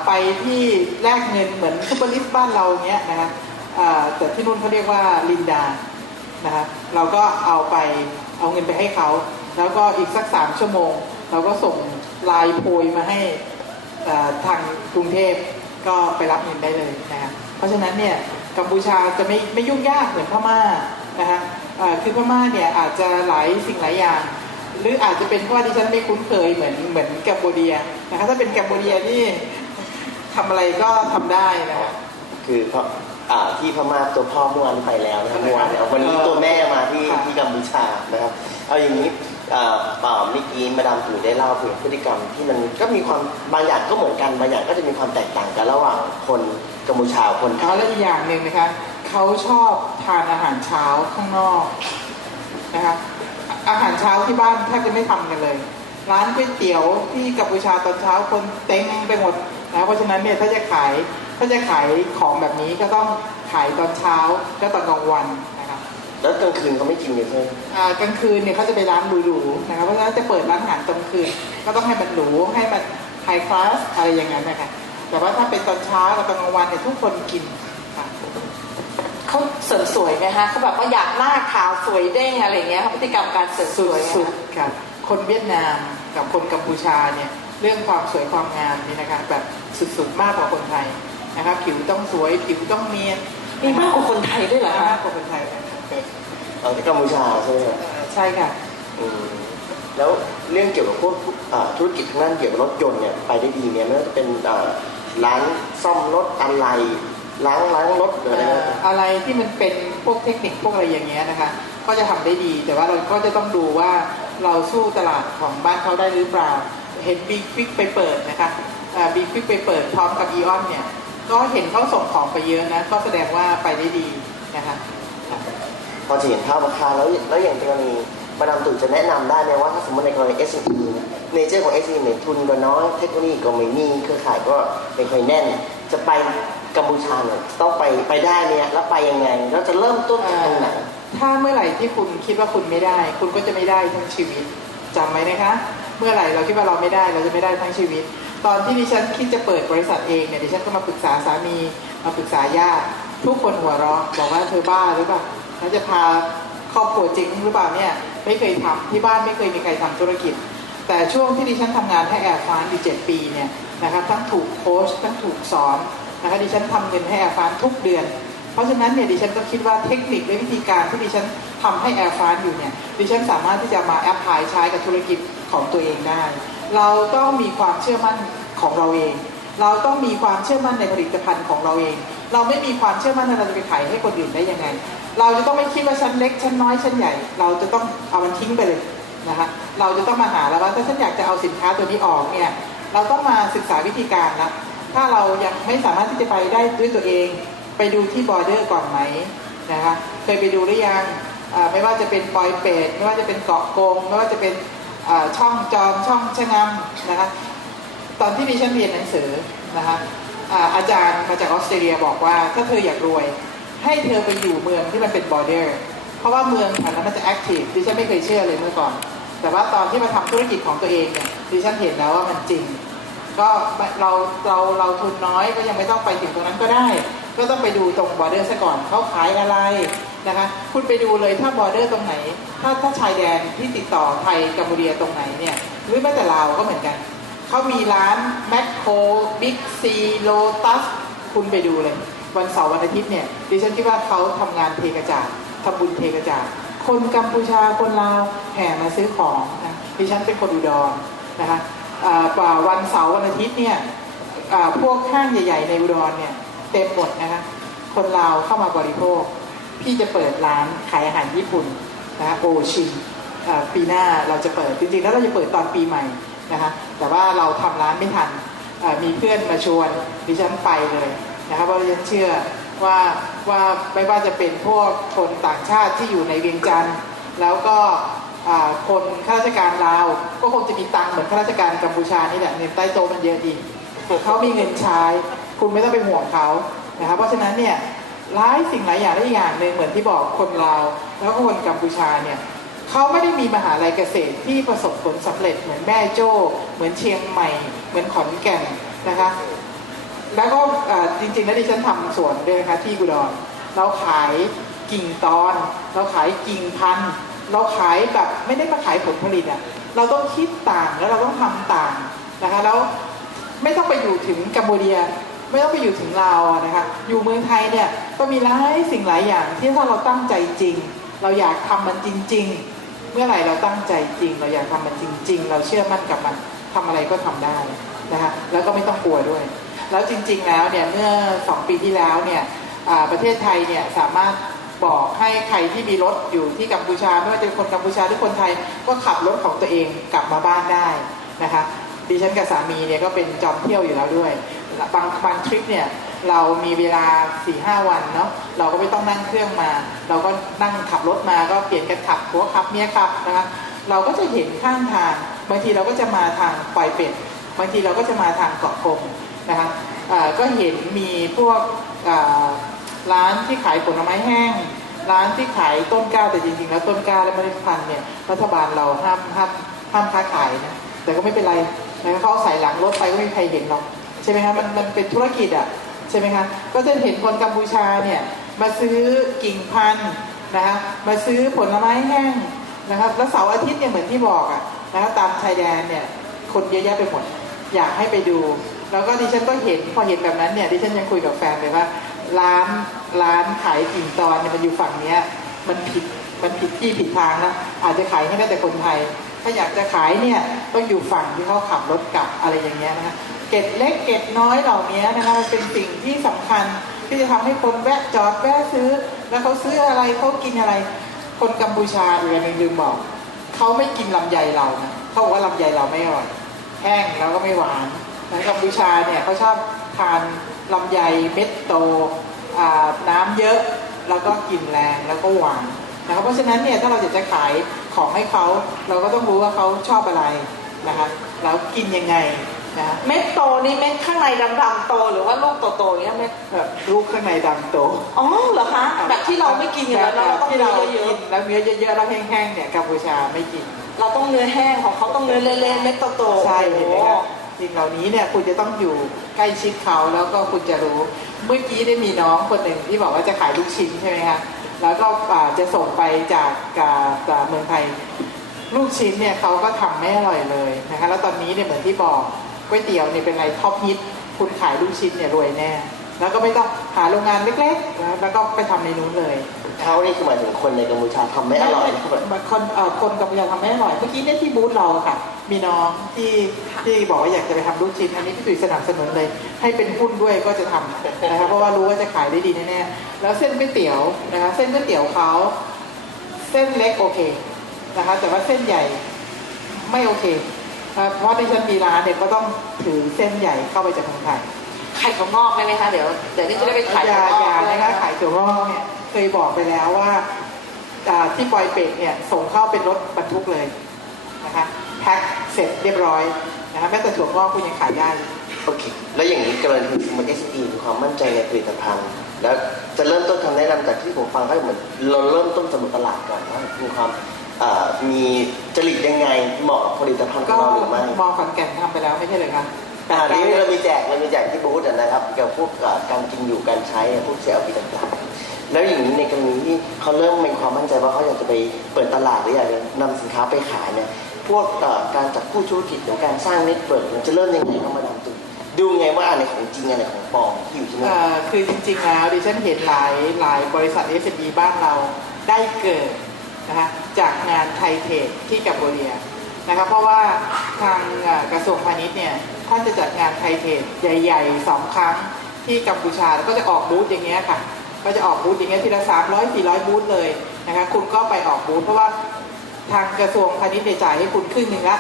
ไปที่แลกเงินเหมือนซุปเปอร์ลิสต์บ้านเราเงี้ยนะคะแต่ที่นู่นเขาเรียกว่าลินดานะคะเราก็เอาเงินไปให้เขาแล้วก็อีกสัก3 ชั่วโมงเราก็ส่งไลน์โพยมาให้ทางกรุงเทพก็ไปรับเงินได้เลยนะคะเพราะฉะนั้นเนี่ยกัมพูชาจะไม่ยุ่งยากเหมือนพม่านะคะคือพม่าเนี่ยอาจจะหลายสิ่งหลายอย่างหรืออาจจะเป็นเพราะว่าดิฉันไม่คุ้นเคยเหมือนแกมโบเดียนะคะถ้าเป็นแกมโบเดียนี่ทำอะไรก็ทำได้นะคะคือที่พม่าตัวพ่อเมื่อวานไปแล้วนะครับเมื่อวานวันนี้ตัวแม่มาที่กัมพูชานะครับเอาอย่างนี้เมื่อกี้มาดามตุ๋ยได้เล่าถึงพฤติกรรมที่มันก็มีความบางอย่างก็เหมือนกันบางอย่างก็จะมีความแตกต่างกันระหว่างคนกัมพูชาคนไทยและอีกอย่างหนึ่งนะคะเขาชอบทานอาหารเช้าข้างนอกนะคะอาหารเช้าที่บ้านแทบจะไม่ทำกันเลยร้านก๋วยเตี๋ยวที่กัมพูชาตอนเช้าคนเต็มไปหมดนะเพราะฉะนั้นเนี่ยถ้าจะขายของแบบนี้ก็ต้องขายตอนเช้าและตอนกลางวันนะครับแล้วกลางคืนเขาไม่กินเลยใช่ไหมกลางคืนเนี่ยเขาจะไปร้านหรูๆนะครับเพราะฉะนั้นจะเปิดร้านอาหารกลางคืนก็ต้องให้มันหรูให้มันไฮคลาสอะไรอย่างนั้นนะคะแต่ว่าถ้าเป็นตอนเช้ากับตอนกลางวันเนี่ยทุกคนกินเขาเสริมสวยไหมฮะเขาแบบว่าอยากหน้าขาวสวยเด้งอะไรเงี้ยพฤติกรรมการเสริมสวยสุดๆค่ะคนเวียดนามกับคนกัมพูชาเนี่ยเรื่องความสวยความงามนี่นะคะแบบสุดๆมากกว่าคนไทยนะครับผิวต้องสวยผิวต้องเนียนมีมากกว่าคนไทยด้วยเหรอคะมากกว่าคนไทยที่กัมพูชาใช่ไหมใช่ค่ะแล้วเรื่องเกี่ยวกับพวกธุรกิจทางด้านเกี่ยวกับรถยนต์เนี่ยไปได้ดีเนี่ยไม่ว่าจะเป็นร้านซ่อมรถอะไรล้างรถอะไรที่มันเป็นพวกเทคนิคพวกอะไรอย่างเงี้ยนะคะก็จะทำได้ดีแต่ว่าเราก็จะต้องดูว่าเราสู้ตลาดของบ้านเขาได้หรือเปล่าเห็นบิ๊กฟิกไปเปิดนะคะบิ๊กฟิกไปเปิดพร้อมกับอีออนเนี่ยก็เห็นเขาส่งของไปเยอะนะก็แสดงว่าไปได้ดีนะคะพอจะเห็นภาพราคาแล้วอย่างกรณีมาดามตุ๋ยจะแนะนำได้ไหมว่าถ้าสมมติในกรณี SME เนเจอร์ของ SME เนี่ยทุนก็น้อยเทคโนโลยีก็ไม่มีเครือข่ายก็ไม่ค่อยแน่นจะไปกัมพูชาเนี่ยต้องไปได้เนี่ยแล้วไปยังไงแล้วจะเริ่มต้นจากตรงไหนถ้าเมื่อไหร่ที่คุณคิดว่าคุณไม่ได้คุณก็จะไม่ได้ทั้งชีวิตจำไว้นะคะเมื่อไหร่เราคิดว่าเราไม่ได้เราจะไม่ได้ทั้งชีวิตตอนที่ดิฉันคิดจะเปิดบริษัทเองเนี่ยดิฉันก็มาปรึกษาสามีมาปรึกษาญาติทุกคนหัวเราะบอกว่าเธอบ้าหรือเปล่าแล้วจะพาครอบครัวจริงหรือเปล่าเนี่ยไม่เคยทำที่บ้านไม่เคยมีใครทำธุรกิจแต่ช่วงที่ดิฉันทำงานให้แอร์ฟรานซ์อยู่7 ปีเนี่ยนะครับทั้งถูกโค้ชทั้งถูกสอนนะคะดิฉันทำเงินให้แอร์ฟรานซ์ทุกเดือนเพราะฉะนั้นเนี่ยดิฉันก็คิดว่าเทคนิคและวิธีการที่ดิฉันทำให้แอร์ฟรานซ์อยู่เนี่ยดิฉันสามารถที่จะมาแอพพลายใช้กับธุรกิจของตัวเองได้เราต้องมีความเชื่อมั่นของเราเองเราต้องมีความเชื่อมั่นในผลิตภัณฑ์ของเราเองเราไม่มีความเชื่อมั่นเราจะไปขายให้คนอื่นได้ยังไงเราจะต้องไม่คิดว่าชั้นเล็กชั้นน้อยชั้นใหญ่เราจะต้องเอามันทิ้งไปเลยนะคะเราจะต้องมาหาแล้วว่าถ้าฉันอยากจะเอาสินค้าตัวนี้ออกเนี่ยเราต้องมาศึกษาวิธีการนะถ้าเรายังไม่สามารถที่จะไปได้ด้วยตัวเองไปดูที่บอร์เดอร์ก่อนไหมนะคะเคยไปดูหรือยังไม่ว่าจะเป็นปอยเป็ดไม่ว่าจะเป็นเกาะกงไม่ว่าจะเป็นช่องจอมช่องชะงำนะคะตอนที่ดิฉันเรียนหนังสือนะคะอาจารย์มาจากออสเตรเลียบอกว่าถ้าเธออยากรวยให้เธอไปอยู่เมืองที่มันเป็นบอร์เดอร์เพราะว่าเมืองแถวนั้นมันจะแอคทีฟดิฉันไม่เคยเชื่อเลยเมื่อก่อนแต่ว่าตอนที่มาทำธุรกิจของตัวเองเนี่ยดิฉันเห็นแล้วว่ามันจริงก็เราทุนน้อยก็ยังไม่ต้องไปถึงตรงนั้นก็ได้ก็ต้องไปดูตรงบอร์เดอร์ซะก่อนเขาขายอะไรนะคะคุณไปดูเลยถ้าบอร์เดอร์ตรงไหนถ้าชายแดนที่ติดต่อไทยกัมพูชาตรงไหนเนี่ยหรือแม้แต่ลาวก็เหมือนกัน เขามีร้านแมคโครบิ๊กซีโลตัสคุณไปดูเลยวันเสาร์วันอาทิตย์เนี่ยดิฉันคิดว่าเขาทำงานเทกระจาดทำบุญเทกระจาดคนกัมพูชาคนลาวแห่มาซื้อของนะดิฉันเป็นคนอุดรนะคะวันเสาร์วันอาทิตย์เนี่ยพวกห้างใหญ่ๆในอุดรเนี่ยเต็มหมดนะคะคนลาวเข้ามาบริโภคพี่จะเปิดร้านขายอาหารญี่ปุ่นนะคะโอชินปีหน้าเราจะเปิดจริงๆแล้วเราจะเปิดตอนปีใหม่นะคะแต่ว่าเราทำร้านไม่ทันมีเพื่อนมาชวนดิฉันไปเลยนะคะเพราะดิฉันเชื่อว่าไม่ว่าจะเป็นพวกคนต่างชาติที่อยู่ในเวียงจันทร์แล้วก็คนข้าราชการลาวก็คงจะมีตังค์เหมือนข้าราชการกัมพูชานี่แหละเงินใต้โต๊ะมันเยอะดีเขามีเงินใช้คุณไม่ต้องไปห่วงเขานะคะเพราะฉะนั้นเนี่ยหลายสิ่งหลายอย่างได้อย่างหนึ่งเหมือนที่บอกคนลาวแล้วก็คนกัมพูชาเนี่ยเขาไม่ได้มีมหาลัยเกษตรที่ประสบผลสำเร็จเหมือนแม่โจ้เหมือนเชียงใหม่เหมือนขอนแก่นนะคะแล้วก็จริงๆแล้วดิฉันทำสวนด้วยนะคะที่อุดรเราขายกิ่งตอนเราขายกิ่งพันธุ์เราขายแบบไม่ได้มาขายผลผลิตอ่ะเราต้องคิดต่างแล้วเราต้องทำต่างนะคะแล้วไม่ต้องไปอยู่ถึงกัมพูชาไม่ต้องไปอยู่ถึงลาวนะคะอยู่เมืองไทยเนี่ยก็มีหลายสิ่งหลายอย่างที่ถ้าเราตั้งใจจริงเราอยากทำมันจริงๆเมื่อไหร่เราตั้งใจจริงเราอยากทำมันจริงๆเราเชื่อมั่นกับมันทำอะไรก็ทำได้นะคะแล้วก็ไม่ต้องกลัวด้วยแล้วจริงๆแล้วเนี่ยเมื่อ2 ปีที่แล้วเนี่ยประเทศไทยเนี่ยสามารถบอกให้ใครที่มีรถอยู่ที่กัมพูชาไม่ว่าจะเป็นคนกัมพูชาหรือคนไทยก็ขับรถของตัวเองกลับมาบ้านได้นะคะดิฉันกับสามีเนี่ยก็เป็นจอมเที่ยวอยู่แล้วด้วยบางทริปเนี่ยเรามีเวลา 4-5 วันเนาะเราก็ไม่ต้องนั่งเครื่องมาเราก็นั่งขับรถมาก็เปลี่ยนกันขับผัวขับเมียขับนะคะเราก็จะเห็นข้างทางบางทีเราก็จะมาทางปอยเป็ดบางทีเราก็จะมาทางเกาะกงนะคะก็เห็นมีพวกร้านที่ขายผลไม้แห้งร้านที่ขายต้นกล้าแต่จริงๆแล้วต้นกล้าและเมล็ดพันธุ์เนี่ยรัฐบาลเราห้ามค้าขายนะแต่ก็ไม่เป็นไรนะเขาใส่หลังรถไปก็ไม่มีใครเห็นหรอกใช่ไหมคะมันเป็นธุรกิจอ่ะใช่ไหมคะก็จะเห็นคนกัมพูชาเนี่ยมาซื้อกิ่งพันธุ์นะคะมาซื้อผลไม้แห้งนะครับแล้วเสาร์อาทิตย์เนี่ยเหมือนที่บอกอ่ะนะคะตามชายแดนเนี่ยคนเยอะแยะไปหมดอยากให้ไปดูแล้วก็ดิฉันก็เห็นพอเห็นแบบนั้นเนี่ยดิฉันยังคุยกับแฟนเลยว่าร้านขายกิ่งตอนเนี่ยมันอยู่ฝั่งเนี้ยมันผิดที่ผิดทางนะอาจจะขายให้ได้แต่คนไทยถ้าอยากจะขายเนี่ยต้องอยู่ฝั่งที่เขาขับรถกลับอะไรอย่างเงี้ยนะคะเกร็ดเล็กเกร็ดน้อยเหล่านี้นะคะมันเป็นสิ่งที่สำคัญที่จะทำให้คนแวะจอดแวะซื้อแล้วเขาซื้ออะไรเขากินอะไรคนกัมพูชาอีกอย่างหนึ่งลืมบอกเขาไม่กินลำไยเรานะเขาบอกว่าลำไยเราไม่อร่อยแห้งแล้วก็ไม่หวานในกัมพูชาเนี่ยเขาชอบทานลำไยเม็ดโตน้ำเยอะแล้วก็กลิ่นแรงแล้วก็หวานนะครับเพราะฉะนั้นเนี่ยถ้าเราอยากจะขายของให้เขาเราก็ต้องรู้ว่าเขาชอบอะไรนะคะแล้วกินยังไงนะเม็ดโตนี่เม็ดข้างในดำๆโตหรือว่าลูกโตๆเนี่ยเม็ดแบบลูกข้างในดำโตอ๋อเหรอคะแบบที่เราไม่กินอยู่แล้วเราต้องที่เราเยอะๆแล้วเนื้อเยอะๆแล้วแห้งๆเนี่ยกัมพูชาไม่กินเราต้องเนื้อแห้งของเขาต้องเนื้อเละๆเม็ดโตๆใช่เห็นไหมครับสิ่งเหล่านี้เนี่ยคุณจะต้องอยู่ใกล้ชิดเขาแล้วก็คุณจะรู้เมื่อกี้ได้มีน้องคนหนึ่งที่บอกว่าจะขายลูกชิ้นใช่ไหมคะแล้วก็จะส่งไปจากเมืองไทยลูกชิ้นเนี่ยเขาก็ทำไม่อร่อยเลยนะคะแล้วตอนนี้เนี่ยเหมือนที่บอกก๋วยเตี๋ยวเนี่ยเป็นอะไรท็อปฮิตคุณขายลูกชิ้นเนี่ยรวยแน่แล้วก็ไม่ต้องหาโรงงานเล็กๆนะแล้วก็ไปทำในนู้นเลยเขานี่คือหมายถึงคนในกัมพูชาทำไม่อร่อยคนกัมพูชาทำไม่อร่อยเมื่อกี้เนี่ยที่บูธเราค่ะมีน้องที่บอกว่าอยากจะไปทำลูกชิ้นอันนี้พี่ตุ๋ยสนับสนุนเลยให้เป็นหุ้นด้วยก็จะทำนะคะเพราะว่ารู้ว่าจะขายได้ดีแน่ๆแล้วเส้นก๋วยเตี๋ยวนะคะเส้นก๋วยเตี๋ยวเขาเส้นเล็กโอเคนะคะแต่ว่าเส้นใหญ่ไม่โอเคเพราะที่ฉันมีร้านเนี่ยก็ต้องถือเส้นใหญ่เข้าไปจากเมืองไทยไข่ถั่วงอกไหมคะเดี๋ยวนี่จะได้ไปขายถั่วงอกนะคะขายถั่วงอกเนี่ยเคยบอกไปแล้วว่าที่ปอยเป็ดเนี่ยส่งเข้าเป็นรถบรรทุกเลยนะคะแพ็คเสร็จเรียบร้อยนะคะแม้แต่ถั่วงอกคุณยังขายได้โอเคแล้วอย่างนี้กรณีมัน SE มีความมั่นใจในผลิตภัณฑ์แล้วจะเริ่มต้นคำแนะนำจากที่ผมฟังก็เหมือนเราเริ่มต้นสำรวจตลาดก่อนว่ามีความมีจริตยังไงเหมาะกับผลิตภัณฑ์ของเราหรือไม่มอขอนแก่นทำไปแล้วไม่ใช่เลยครับอันนี้เรามีแจกที่บูธนะครับเกี่ยวกับพวกการกินอยู่การใช้พวกเซลล์ปีต่างๆแล้วอย่างนี้ในกรณีที่เขาเริ่มมีความมั่นใจว่าเขาอยากจะไปเปิดตลาดหรืออยากจะนำสินค้าไปขายเนี่ย พวกการจับคู่ธุรกิจหรือการสร้างเน็ตเวิร์กมันจะเริ่มยังไงครับมาดามตุยดูไงว่าอันไหนของจริงอันไหนของปลอมที่อยู่ที่นี่ คือจริงๆแล้วดิฉันเห็นหลายบริษัท SME บ้านเราได้เกิดนะคะจากงานไทยเทรดที่กัมพูชานะคะเพราะว่าทางกระทรวงพาณิชย์เนี่ยท่านจะจัดงานไทยเทรดใหญ่ๆ2 ครั้งที่กัมพูชาแล้วก็จะออกบูธอย่างเงี้ยค่ะก็จะออกบูธอย่างเงี้ยทีละ300-400 บูธเลยนะคะคุณก็ไปออกบูธเพราะว่าทางกระทรวงพาณิชย์จ่ายให้คุณครึ่งหนึ่งละ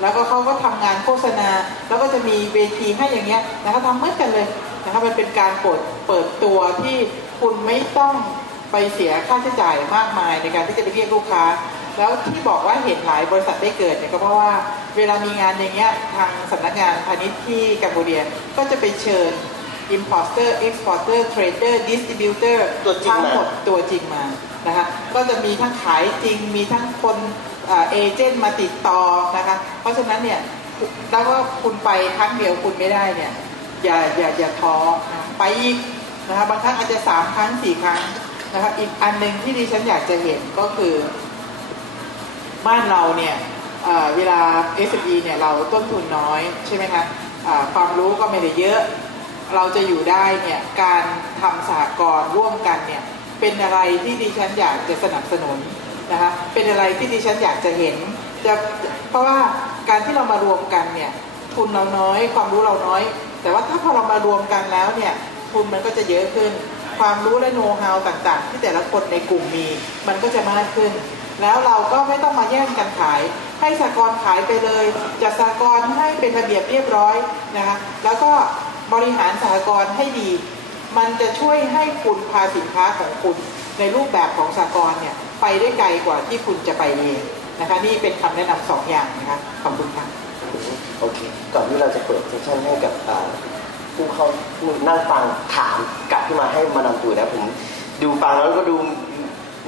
แล้วก็เขาก็ทำงานโฆษณาแล้วก็จะมีเวทีให้อย่างเงี้ยนะคะทำเหมือนกันเลยนะคะมันเป็นการเปิดตัวที่คุณไม่ต้องไปเสียค่าใช้จ่ายมากมายในการที่จะไปเรียกลูกค้าแล้วที่บอกว่าเห็นหลายบริษัทได้เกิดเนี่ยก็เพราะว่าเวลามีงานอย่างเงี้ยทางสำนักงานพาณิชย์ที่กัมพูชาก็จะไปเชิญ importer exporter trader distributor ทั้งหมดตัวจริงมานะคะก็จะมีทั้งขายจริงมีทั้งคนเอเจนต์มาติดต่อนะคะเพราะฉะนั้นเนี่ยแล้วก็คุณไปครั้งเดียวคุณไม่ได้เนี่ยอย่าท้อไปอีกนะคะบางครั้งอาจจะ3 ครั้ง 4 ครั้งนะคะอีกอันหนึ่งที่ดิฉันอยากจะเห็นก็คือบ้านเราเนี่ยเวลา SME เนี่ยเราต้นทุนน้อยใช่ไหมคะความรู้ก็ไม่ได้เยอะเราจะอยู่ได้เนี่ยการทำสหกรณ์ร่วมกันเนี่ยเป็นอะไรที่ดิฉันอยากจะสนับสนุนนะคะเป็นอะไรที่ดิฉันอยากจะเห็นเพราะว่าการที่เรามารวมกันเนี่ยทุนเราน้อยความรู้เราน้อยแต่ว่าถ้าพอเรามารวมกันแล้วเนี่ยทุนมันก็จะเยอะขึ้นความรู้และโน้ตฮาวต่างๆที่แต่ละคนในกลุ่มมีมันก็จะมากขึ้นแล้วเราก็ไม่ต้องมาแย่งกันขายให้สหกรณ์ขายไปเลยจัดสหกรณ์ให้เป็นระเบียบเรียบร้อยนะคะแล้วก็บริหารสหกรณ์ให้ดีมันจะช่วยให้คุณพาสินค้าของคุณในรูปแบบของสหกรณ์เนี่ยไปได้ไกลกว่าที่คุณจะไปเองนะคะนี่เป็นคำแนะนำ2 อย่างนะคะขอบคุณค่ะโอเคก่อนที่เราจะเปิดเซสชั่นให้กับผู้นั่งฟังถามกลับขึ้นมาให้มาดามตุยนะผมดูฟังแล้วก็ดู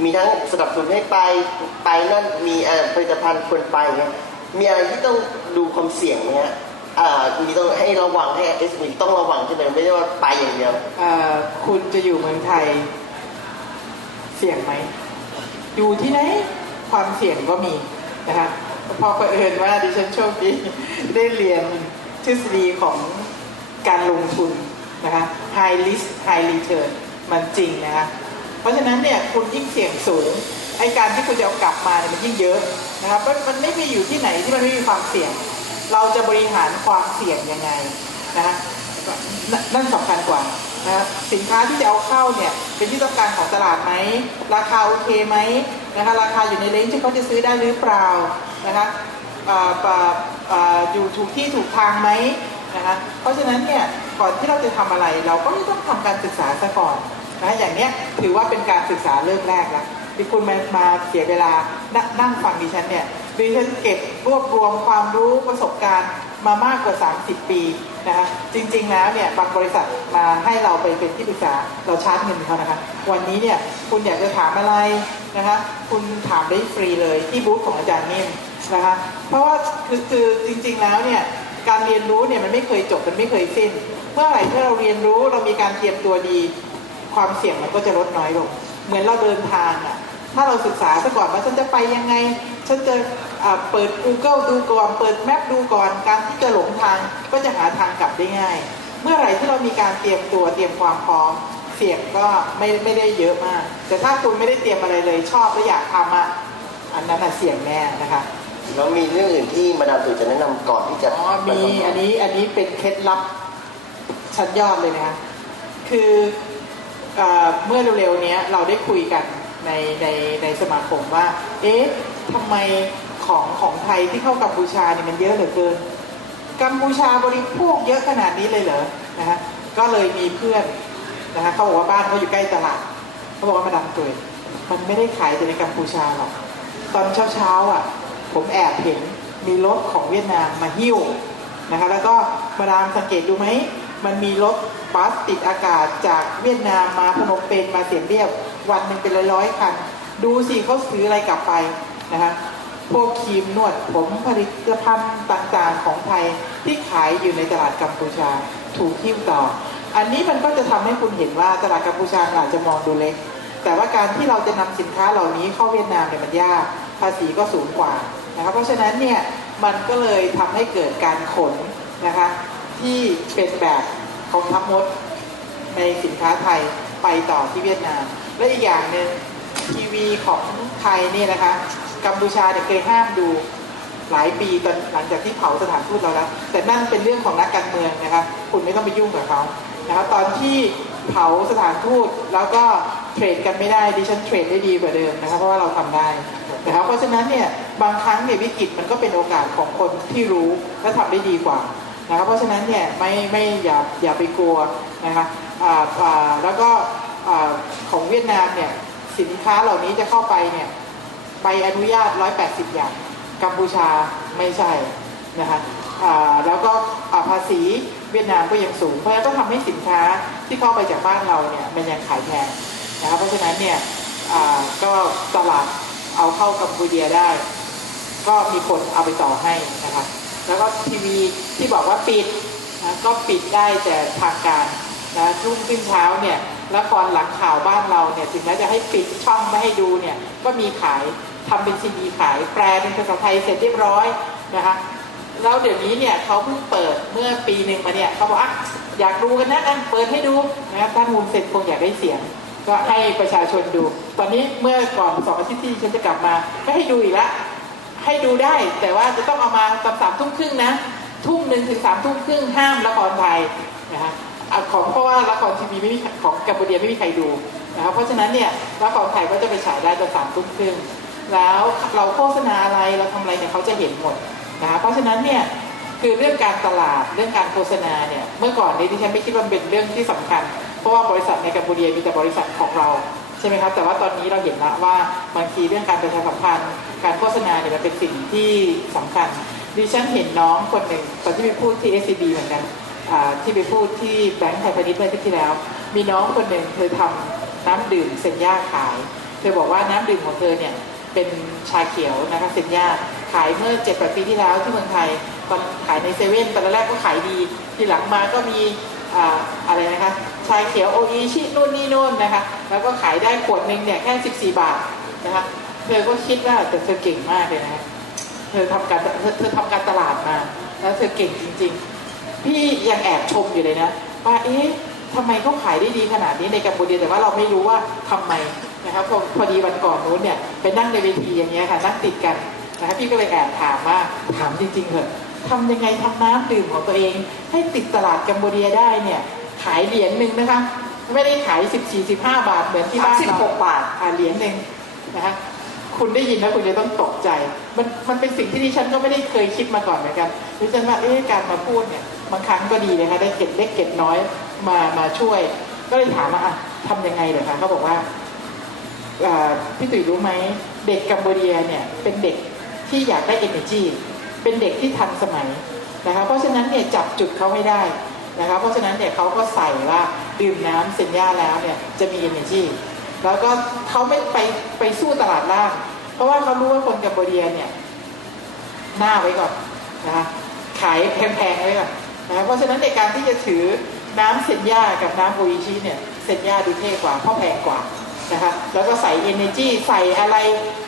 มีทั้งสนับสนุนให้ไปนั่นมีผลิตภัณฑ์ควรไปเนี่ยมีอะไรที่ต้องดูความเสี่ยงไหมฮะมีต้องให้ระวังให้ SME ต้องระวังใช่ไหมไม่ได้ว่าไปอย่างเดียวคุณจะอยู่เมืองไทยเสี่ยงไหมอยู่ที่ไหนความเสี่ยงก็มีนะคะพอเผอิญว่าดิฉันโชคดีได้เรียนทฤษฎีของการลงทุนนะคะ high risk high return มันจริงนะคะเพราะฉะนั้นเนี่ยคุณยิ่งเสี่ยงสูงไอ้การที่คุณจะเอากลับมาเนี่ยมันยิ่งเยอะนะครับมันไม่มีอยู่ที่ไหนที่มันไม่มีความเสี่ยงเราจะบริหารความเสี่ยงยังไงนะคะนั่นสำคัญกว่านะสินค้าที่จะเอาเข้าเนี่ยเป็นที่ต้องการของตลาดไหมราคาโอเคไหมนะคะราคาอยู่ในเลนจ์ที่เขาจะซื้อได้หรือเปล่านะคะอยู่ถูกที่ถูกทางไหมนะคะเพราะฉะนั้นเนี่ยก่อนที่เราจะทำอะไรเราก็ต้องทำการศึกษาซะก่อนนะอย่างเนี้ยถือว่าเป็นการศึกษาเริ่มแรกแล้วที่คุณมาเสียเวลานั่งฟังดิฉันเนี่ยดิฉันเก็บรวบรวมความรู้ประสบการณ์มามากกว่า30 ปีนะคะจริงๆแล้วเนี่ยบางบริษัทมาให้เราไปเป็นที่ปรึกษาเราชาร์จเงินเขานะคะวันนี้เนี่ยคุณอยากจะถามอะไรนะคะคุณถามได้ฟรีเลยที่บูธของอาจารย์นิ่มนะคะเพราะว่าคือจริงๆแล้วเนี่ยการเรียนรู้เนี่ยมันไม่เคยจบมันไม่เคยสิ้นเมื่อไหร่ที่เราเรียนรู้เรามีการเตรียมตัวดีความเสี่ยงมันก็จะลดน้อยลงเหมือนเราเดินทางอ่ะถ้าเราศึกษาซะก่อนว่าฉันจะไปยังไงฉันจะเปิด Google ดูก่อนเปิดแมปดูก่อนการที่จะหลงทางก็จะหาทางกลับได้ง่ายเมื่อไหร่ที่เรามีการเตรียมตัวเตรียมความพร้อมเสี่ยงก็ไม่ได้เยอะมากแต่ถ้าคุณไม่ได้เตรียมอะไรเลยชอบและอยากทำอันนั้นเสี่ยงแน่นะคะแล้วมีเรื่องอื่นที่มาดามตุยจะแนะนำก่อนที่จะมีอันนี้เป็นเคล็ดลับชั้นยอดเลยนะคะคือเมื่อเร็วๆนี้เราได้คุยกันในสมาคมว่าเอ๊ะทำไมของไทยที่เข้ากัมพูชาเนี่ยมันเยอะเหลือเกินกัมพูชาบริโภคเยอะขนาดนี้เลยเหรอนะฮะก็เลยมีเพื่อนนะคะเขาบอกว่าบ้านเขาอยู่ใกล้ตลาดเขาบอกว่ามาดามตุยมันไม่ได้ขายแต่ในกัมพูชาหรอกตอนเช้าอ่ะผมแอบเห็นมีรถของเวียดนามมาหิ้วนะคะแล้วก็มาดามสังเกตดูไหมมันมีรถบัสติดอากาศจากเวียดนามมาพนมเปญมาเสียมเรียบวันหนึ่งเป็นร้อยๆคันดูสิเขาซื้ออะไรกลับไปนะคะพวกครีมนวดผมผลิตภัณฑ์ต่างๆของไทยที่ขายอยู่ในตลาดกัมพูชาถูกหิ้วต่ออันนี้มันก็จะทำให้คุณเห็นว่าตลาดกัมพูชาอาจจะมองดูเล็กแต่ว่าการที่เราจะนำสินค้าเหล่านี้เข้าเวียดนามเนี่ยมันยากภาษีก็สูงกว่า นะครับเพราะฉะนั้นเนี่ยมันก็เลยทำให้เกิดการขนนะคะที่เป็นแบบของทัพมดในสินค้าไทยไปต่อที่เวียดนามและอีกอย่างหนึ่งทีวีของไทยนี่นะคะกัมพูชาเนี่ยเคยห้ามดูหลายปีตอนหลังจากที่เผาสถานทูตเราแล้วแต่นั่นเป็นเรื่องของนักการเมืองนะคะคุณไม่ต้องไปยุ่งกับเขานะคะตอนที่เผาสถานทูตแล้วก็เทรดกันไม่ได้ดิฉันเทรดได้ดีกว่าเดิมนะคะเพราะว่าเราทำได้นะครับเพราะฉะนั้นเนี่ยบางครั้งเนี่ยวิกฤตมันก็เป็นโอกาสของคนที่รู้และทำได้ดีกว่านะครับเพราะฉะนั้นเนี่ยไม่อย่าไปกลัวนะคะแล้วก็ของเวียดนามเนี่ยสินค้าเหล่านี้จะเข้าไปเนี่ยใบอนุญาต180อย่างกัมพูชาไม่ใช่นะคะแล้วก็ภาษีเวียดนามก็ยังสูงเพราะฉะนั้นก็ทำให้สินค้าที่เข้าไปจากบ้านเราเนี่ยมันยังขายแพงนะครับเพราะฉะนั้นเนี่ยก็ตลาดเอาเข้ากัมพูชาได้ก็มีคนเอาไปต่อให้นะคะแล้วก็ทีวีที่บอกว่าปิดนะก็ปิดได้แต่ทางการนะรุ่งขึ้นเช้าเนี่ยละครหลังข่าวบ้านเราเนี่ยถึงแม้จะให้ปิดช่องไม่ให้ดูเนี่ยก็มีขายทำเป็นซีดีขายแปลเป็นภาษาไทยเสร็จเรียบร้อยนะคะแล้วเดี๋ยวนี้เนี่ยเขาเพิ่งเปิดเมื่อปีหนึ่งมาเนี่ยเขาบอกอยากดูกันนะเปิดให้ดูนะครับท่านมูลเสร็จคงอยากได้เสียงก็ให้ประชาชนดูตอนนี้เมื่อก่อน2 อาทิตย์ที่ฉันจะกลับมาก็ให้ดูอีกแล้วให้ดูได้แต่ว่าจะต้องเอามาตอน3 ทุ่มครึ่งนะทุ่มหนึ่งถึง3 ทุ่มครึ่งห้ามละครไทยนะคะของเพราะว่าละครทีวีไม่มีของกัมพูชาไม่มีใครดูนะครับเพราะฉะนั้นเนี่ยละครไทยก็จะไปฉายได้ตอน3 ทุ่มครึ่งแล้วเราโฆษณาอะไรเราทำอะไรเนี่ยเขาจะเห็นหมดนะคะเพราะฉะนั้นเนี่ยคือเรื่องการตลาดเรื่องการโฆษณาเนี่ยเมื่อก่อนนี้ดิฉันไม่คิดว่าเป็นเรื่องที่สำคัญเพราะว่าบริษัทในกัมพูชามีแต่บริษัทของเราใช่ไหมครับแต่ว่าตอนนี้เราเห็นแล้วว่าบางทีเรื่องการประชาสัมพันธ์การโฆษณาเนี่ยมันเป็นสิ่งที่สำคัญดิฉันเห็นน้องคนหนึ่งตอนที่ไปพูดที่ SCB เหมือนกันที่ไปพูดที่แบงก์ไทยพาณิชย์เมื่ออาทิตย์ที่แล้วมีน้องคนหนึ่งเธอทำน้ำดื่มเซนย่าขายเธอบอกว่าน้ำดื่มของเธอเนี่ยเป็นชาเขียวนะคะเซนย่าขายเมื่อ7 ปีที่แล้วที่เมืองไทยตอนขายในเซเว่นตอนแรกก็ขายดีทีหลังมาก็มีอะไรนะคะชาเขียวโออิชินู่นนี่นู่นนะคะแล้วก็ขายได้ขวดหนึ่งเนี่ยแค่14 บาทนะคะเธอก็คิดว่าแต่เธอเก่งมากเลยนะเธอทำการตลาดมาแล้วเธอเก่งจริงๆพี่ยังแอบชมอยู่เลยนะว่าทำไมเขาขายได้ดีขนาดนี้ในกัมพูชาแต่ว่าเราไม่รู้ว่าทำไมนะครับพอดีวันก่อนนู้นเนี่ยไปนั่งในเวทีอย่างเงี้ยค่ะนั่งติดกันนะครับพี่ก็เลยแอบถามว่าถามจริงๆเถอะทำยังไงทำน้ำดื่มของตัวเองให้ติดตลาดกัมพูชาได้เนี่ยขายเหรียญหนึ่งนะคะไม่ได้ขาย14-15 บาทเหมือนที่บ้านเรา16 บาทเหรียญหนึ่งนะคะคุณได้ยินแล้วคุณจะต้องตกใจมันเป็นสิ่งที่ดิฉันก็ไม่ได้เคยคิดมาก่อนเหมือนกันดิฉันว่าการมาพูดเนี่ยบางครั้งก็ดีนะคะได้เก็บเล็กเก็บน้อยมาช่วยก็เลยถามว่าทำยังไงเหรอคะเขาบอกว่าพี่ตุ๋ยรู้ไหมเด็กกัมพูชาเนี่ยเป็นเด็กที่อยากได้ energy เป็นเด็กที่ทันสมัยนะคะเพราะฉะนั้นเนี่ยจับจุดเขาไม่ได้นะคะเพราะฉะนั้นเนี่ยเขาก็ใส่ว่าดื่มน้ำเซนย่าแล้วเนี่ยจะมี energy แล้วก็เขาไม่ไปสู้ตลาดล่างเพราะว่าเขารู้ว่าคนกัมพูชาเนี่ยหน้าไว้ก่อนนะคะขายแพงๆไว้ก่อนนะเพราะฉะนั้นในการที่จะถือน้ำเซนย่ากับน้ำโออิชิเนี่ยเซนย่าดูเท่กว่าเพราะแพงกว่านะคะแล้วก็ใส่ energy ใส่อะไร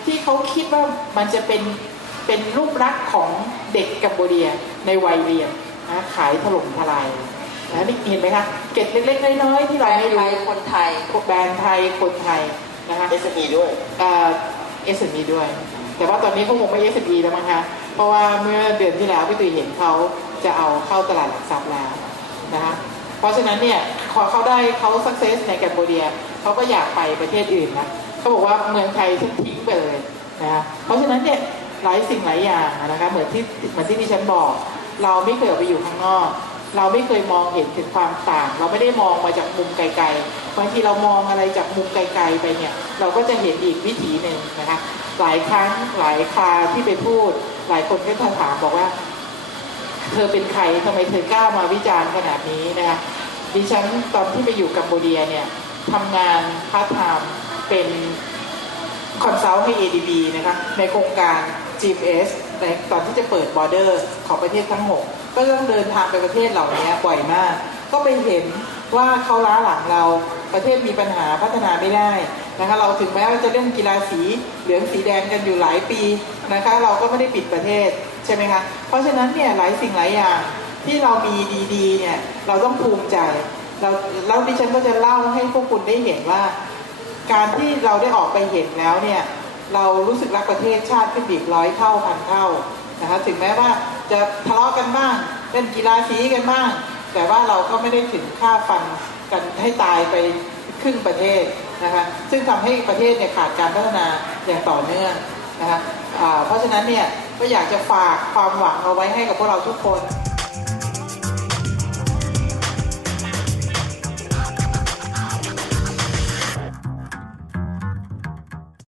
ที่เขาคิดว่ามันจะเป็นรูปลักษณ์ของเด็กกัมพูชาในวัยเรียนนะขายถล่มทลายนะนี่เห็นไหมคะเก็บเล็กๆน้อยๆที่เราไม่รู้คนไทยแบรนด์ไทยคนไทยนะคะ SME ด้วยSME ด้วยแต่ว่าตอนนี้เขาคงไม่ SME แล้วมั้งคะเพราะว่าเมื่อเดือนที่แล้วพี่ตุ๋ยเห็นเขาจะเอาเข้าตลาดหลักทรัพย์แล้วนะคะเพราะฉะนั้นเนี่ยพอเขาได้เขา success ในกัมพูชาเขาก็อยากไปประเทศอื่นนะเขาบอกว่าเมืองไทยทิ้งไปเลยนะคะเพราะฉะนั้นเนี่ยหลายสิ่งหลายอย่างนะคะเหมือนที่ดิฉันบอกเราไม่เคยออกไปอยู่ข้างนอกเราไม่เคยมองเห็นถึงความต่างเราไม่ได้มองมาจากมุมไกลๆบางทีเรามองอะไรจากมุมไกลๆไปเนี่ยเราก็จะเห็นอีกวิถีหนึ่งนะคะหลายครั้งหลายคราที่ไปพูดหลายคนก็ถามบอกว่าเธอเป็นใครทำไมเธอกล้ามาวิจารณ์ขนาดนี้นะคะดิฉันตอนที่ไปอยู่กัมพูชาเนี่ยทำงานพาร์ทไทม์เป็นคอนซัลท์ให้ ADB นะคะในโครงการ GMS ในตอนที่จะเปิดบอร์เดอร์ของประเทศทั้ง6ก็ต้องเดินทางไปประเทศเหล่านี้บ่อยมากก็ไปเห็นว่าเขาล้าหลังเราประเทศมีปัญหาพัฒนาไม่ได้ นะคะเราถึงแม้ว่าจะเล่นกีฬาสีเหลืองสีแดงกันอยู่หลายปีนะคะเราก็ไม่ได้ปิดประเทศใช่ไหมคะเพราะฉะนั้นเนี่ยหลายสิ่งหลายอย่างที่เรามีดีๆเนี่ยเราต้องภูมิใจแล้วดิฉันก็จะเล่าให้พวกคุณได้เห็นว่าการที่เราได้ออกไปเห็นแล้วเนี่ยเรารู้สึกรักประเทศชาติขึ้นอีก100 เท่าพันเท่านะคะถึงแม้ว่าจะทะเลาะกันบ้างเล่นกีฬาสีกันบ้างแต่ว่าเราก็ไม่ได้ถึงฆ่าฟันกันให้ตายไปครึ่งประเทศนะคะซึ่งทำให้ประเทศเนี่ยขาดการพัฒนาอย่างต่อเนื่องนะคะเพราะฉะนั้นเนี่ยก็อยากจะฝากความหวังเอาไว้ให้กับพวกเราทุกคน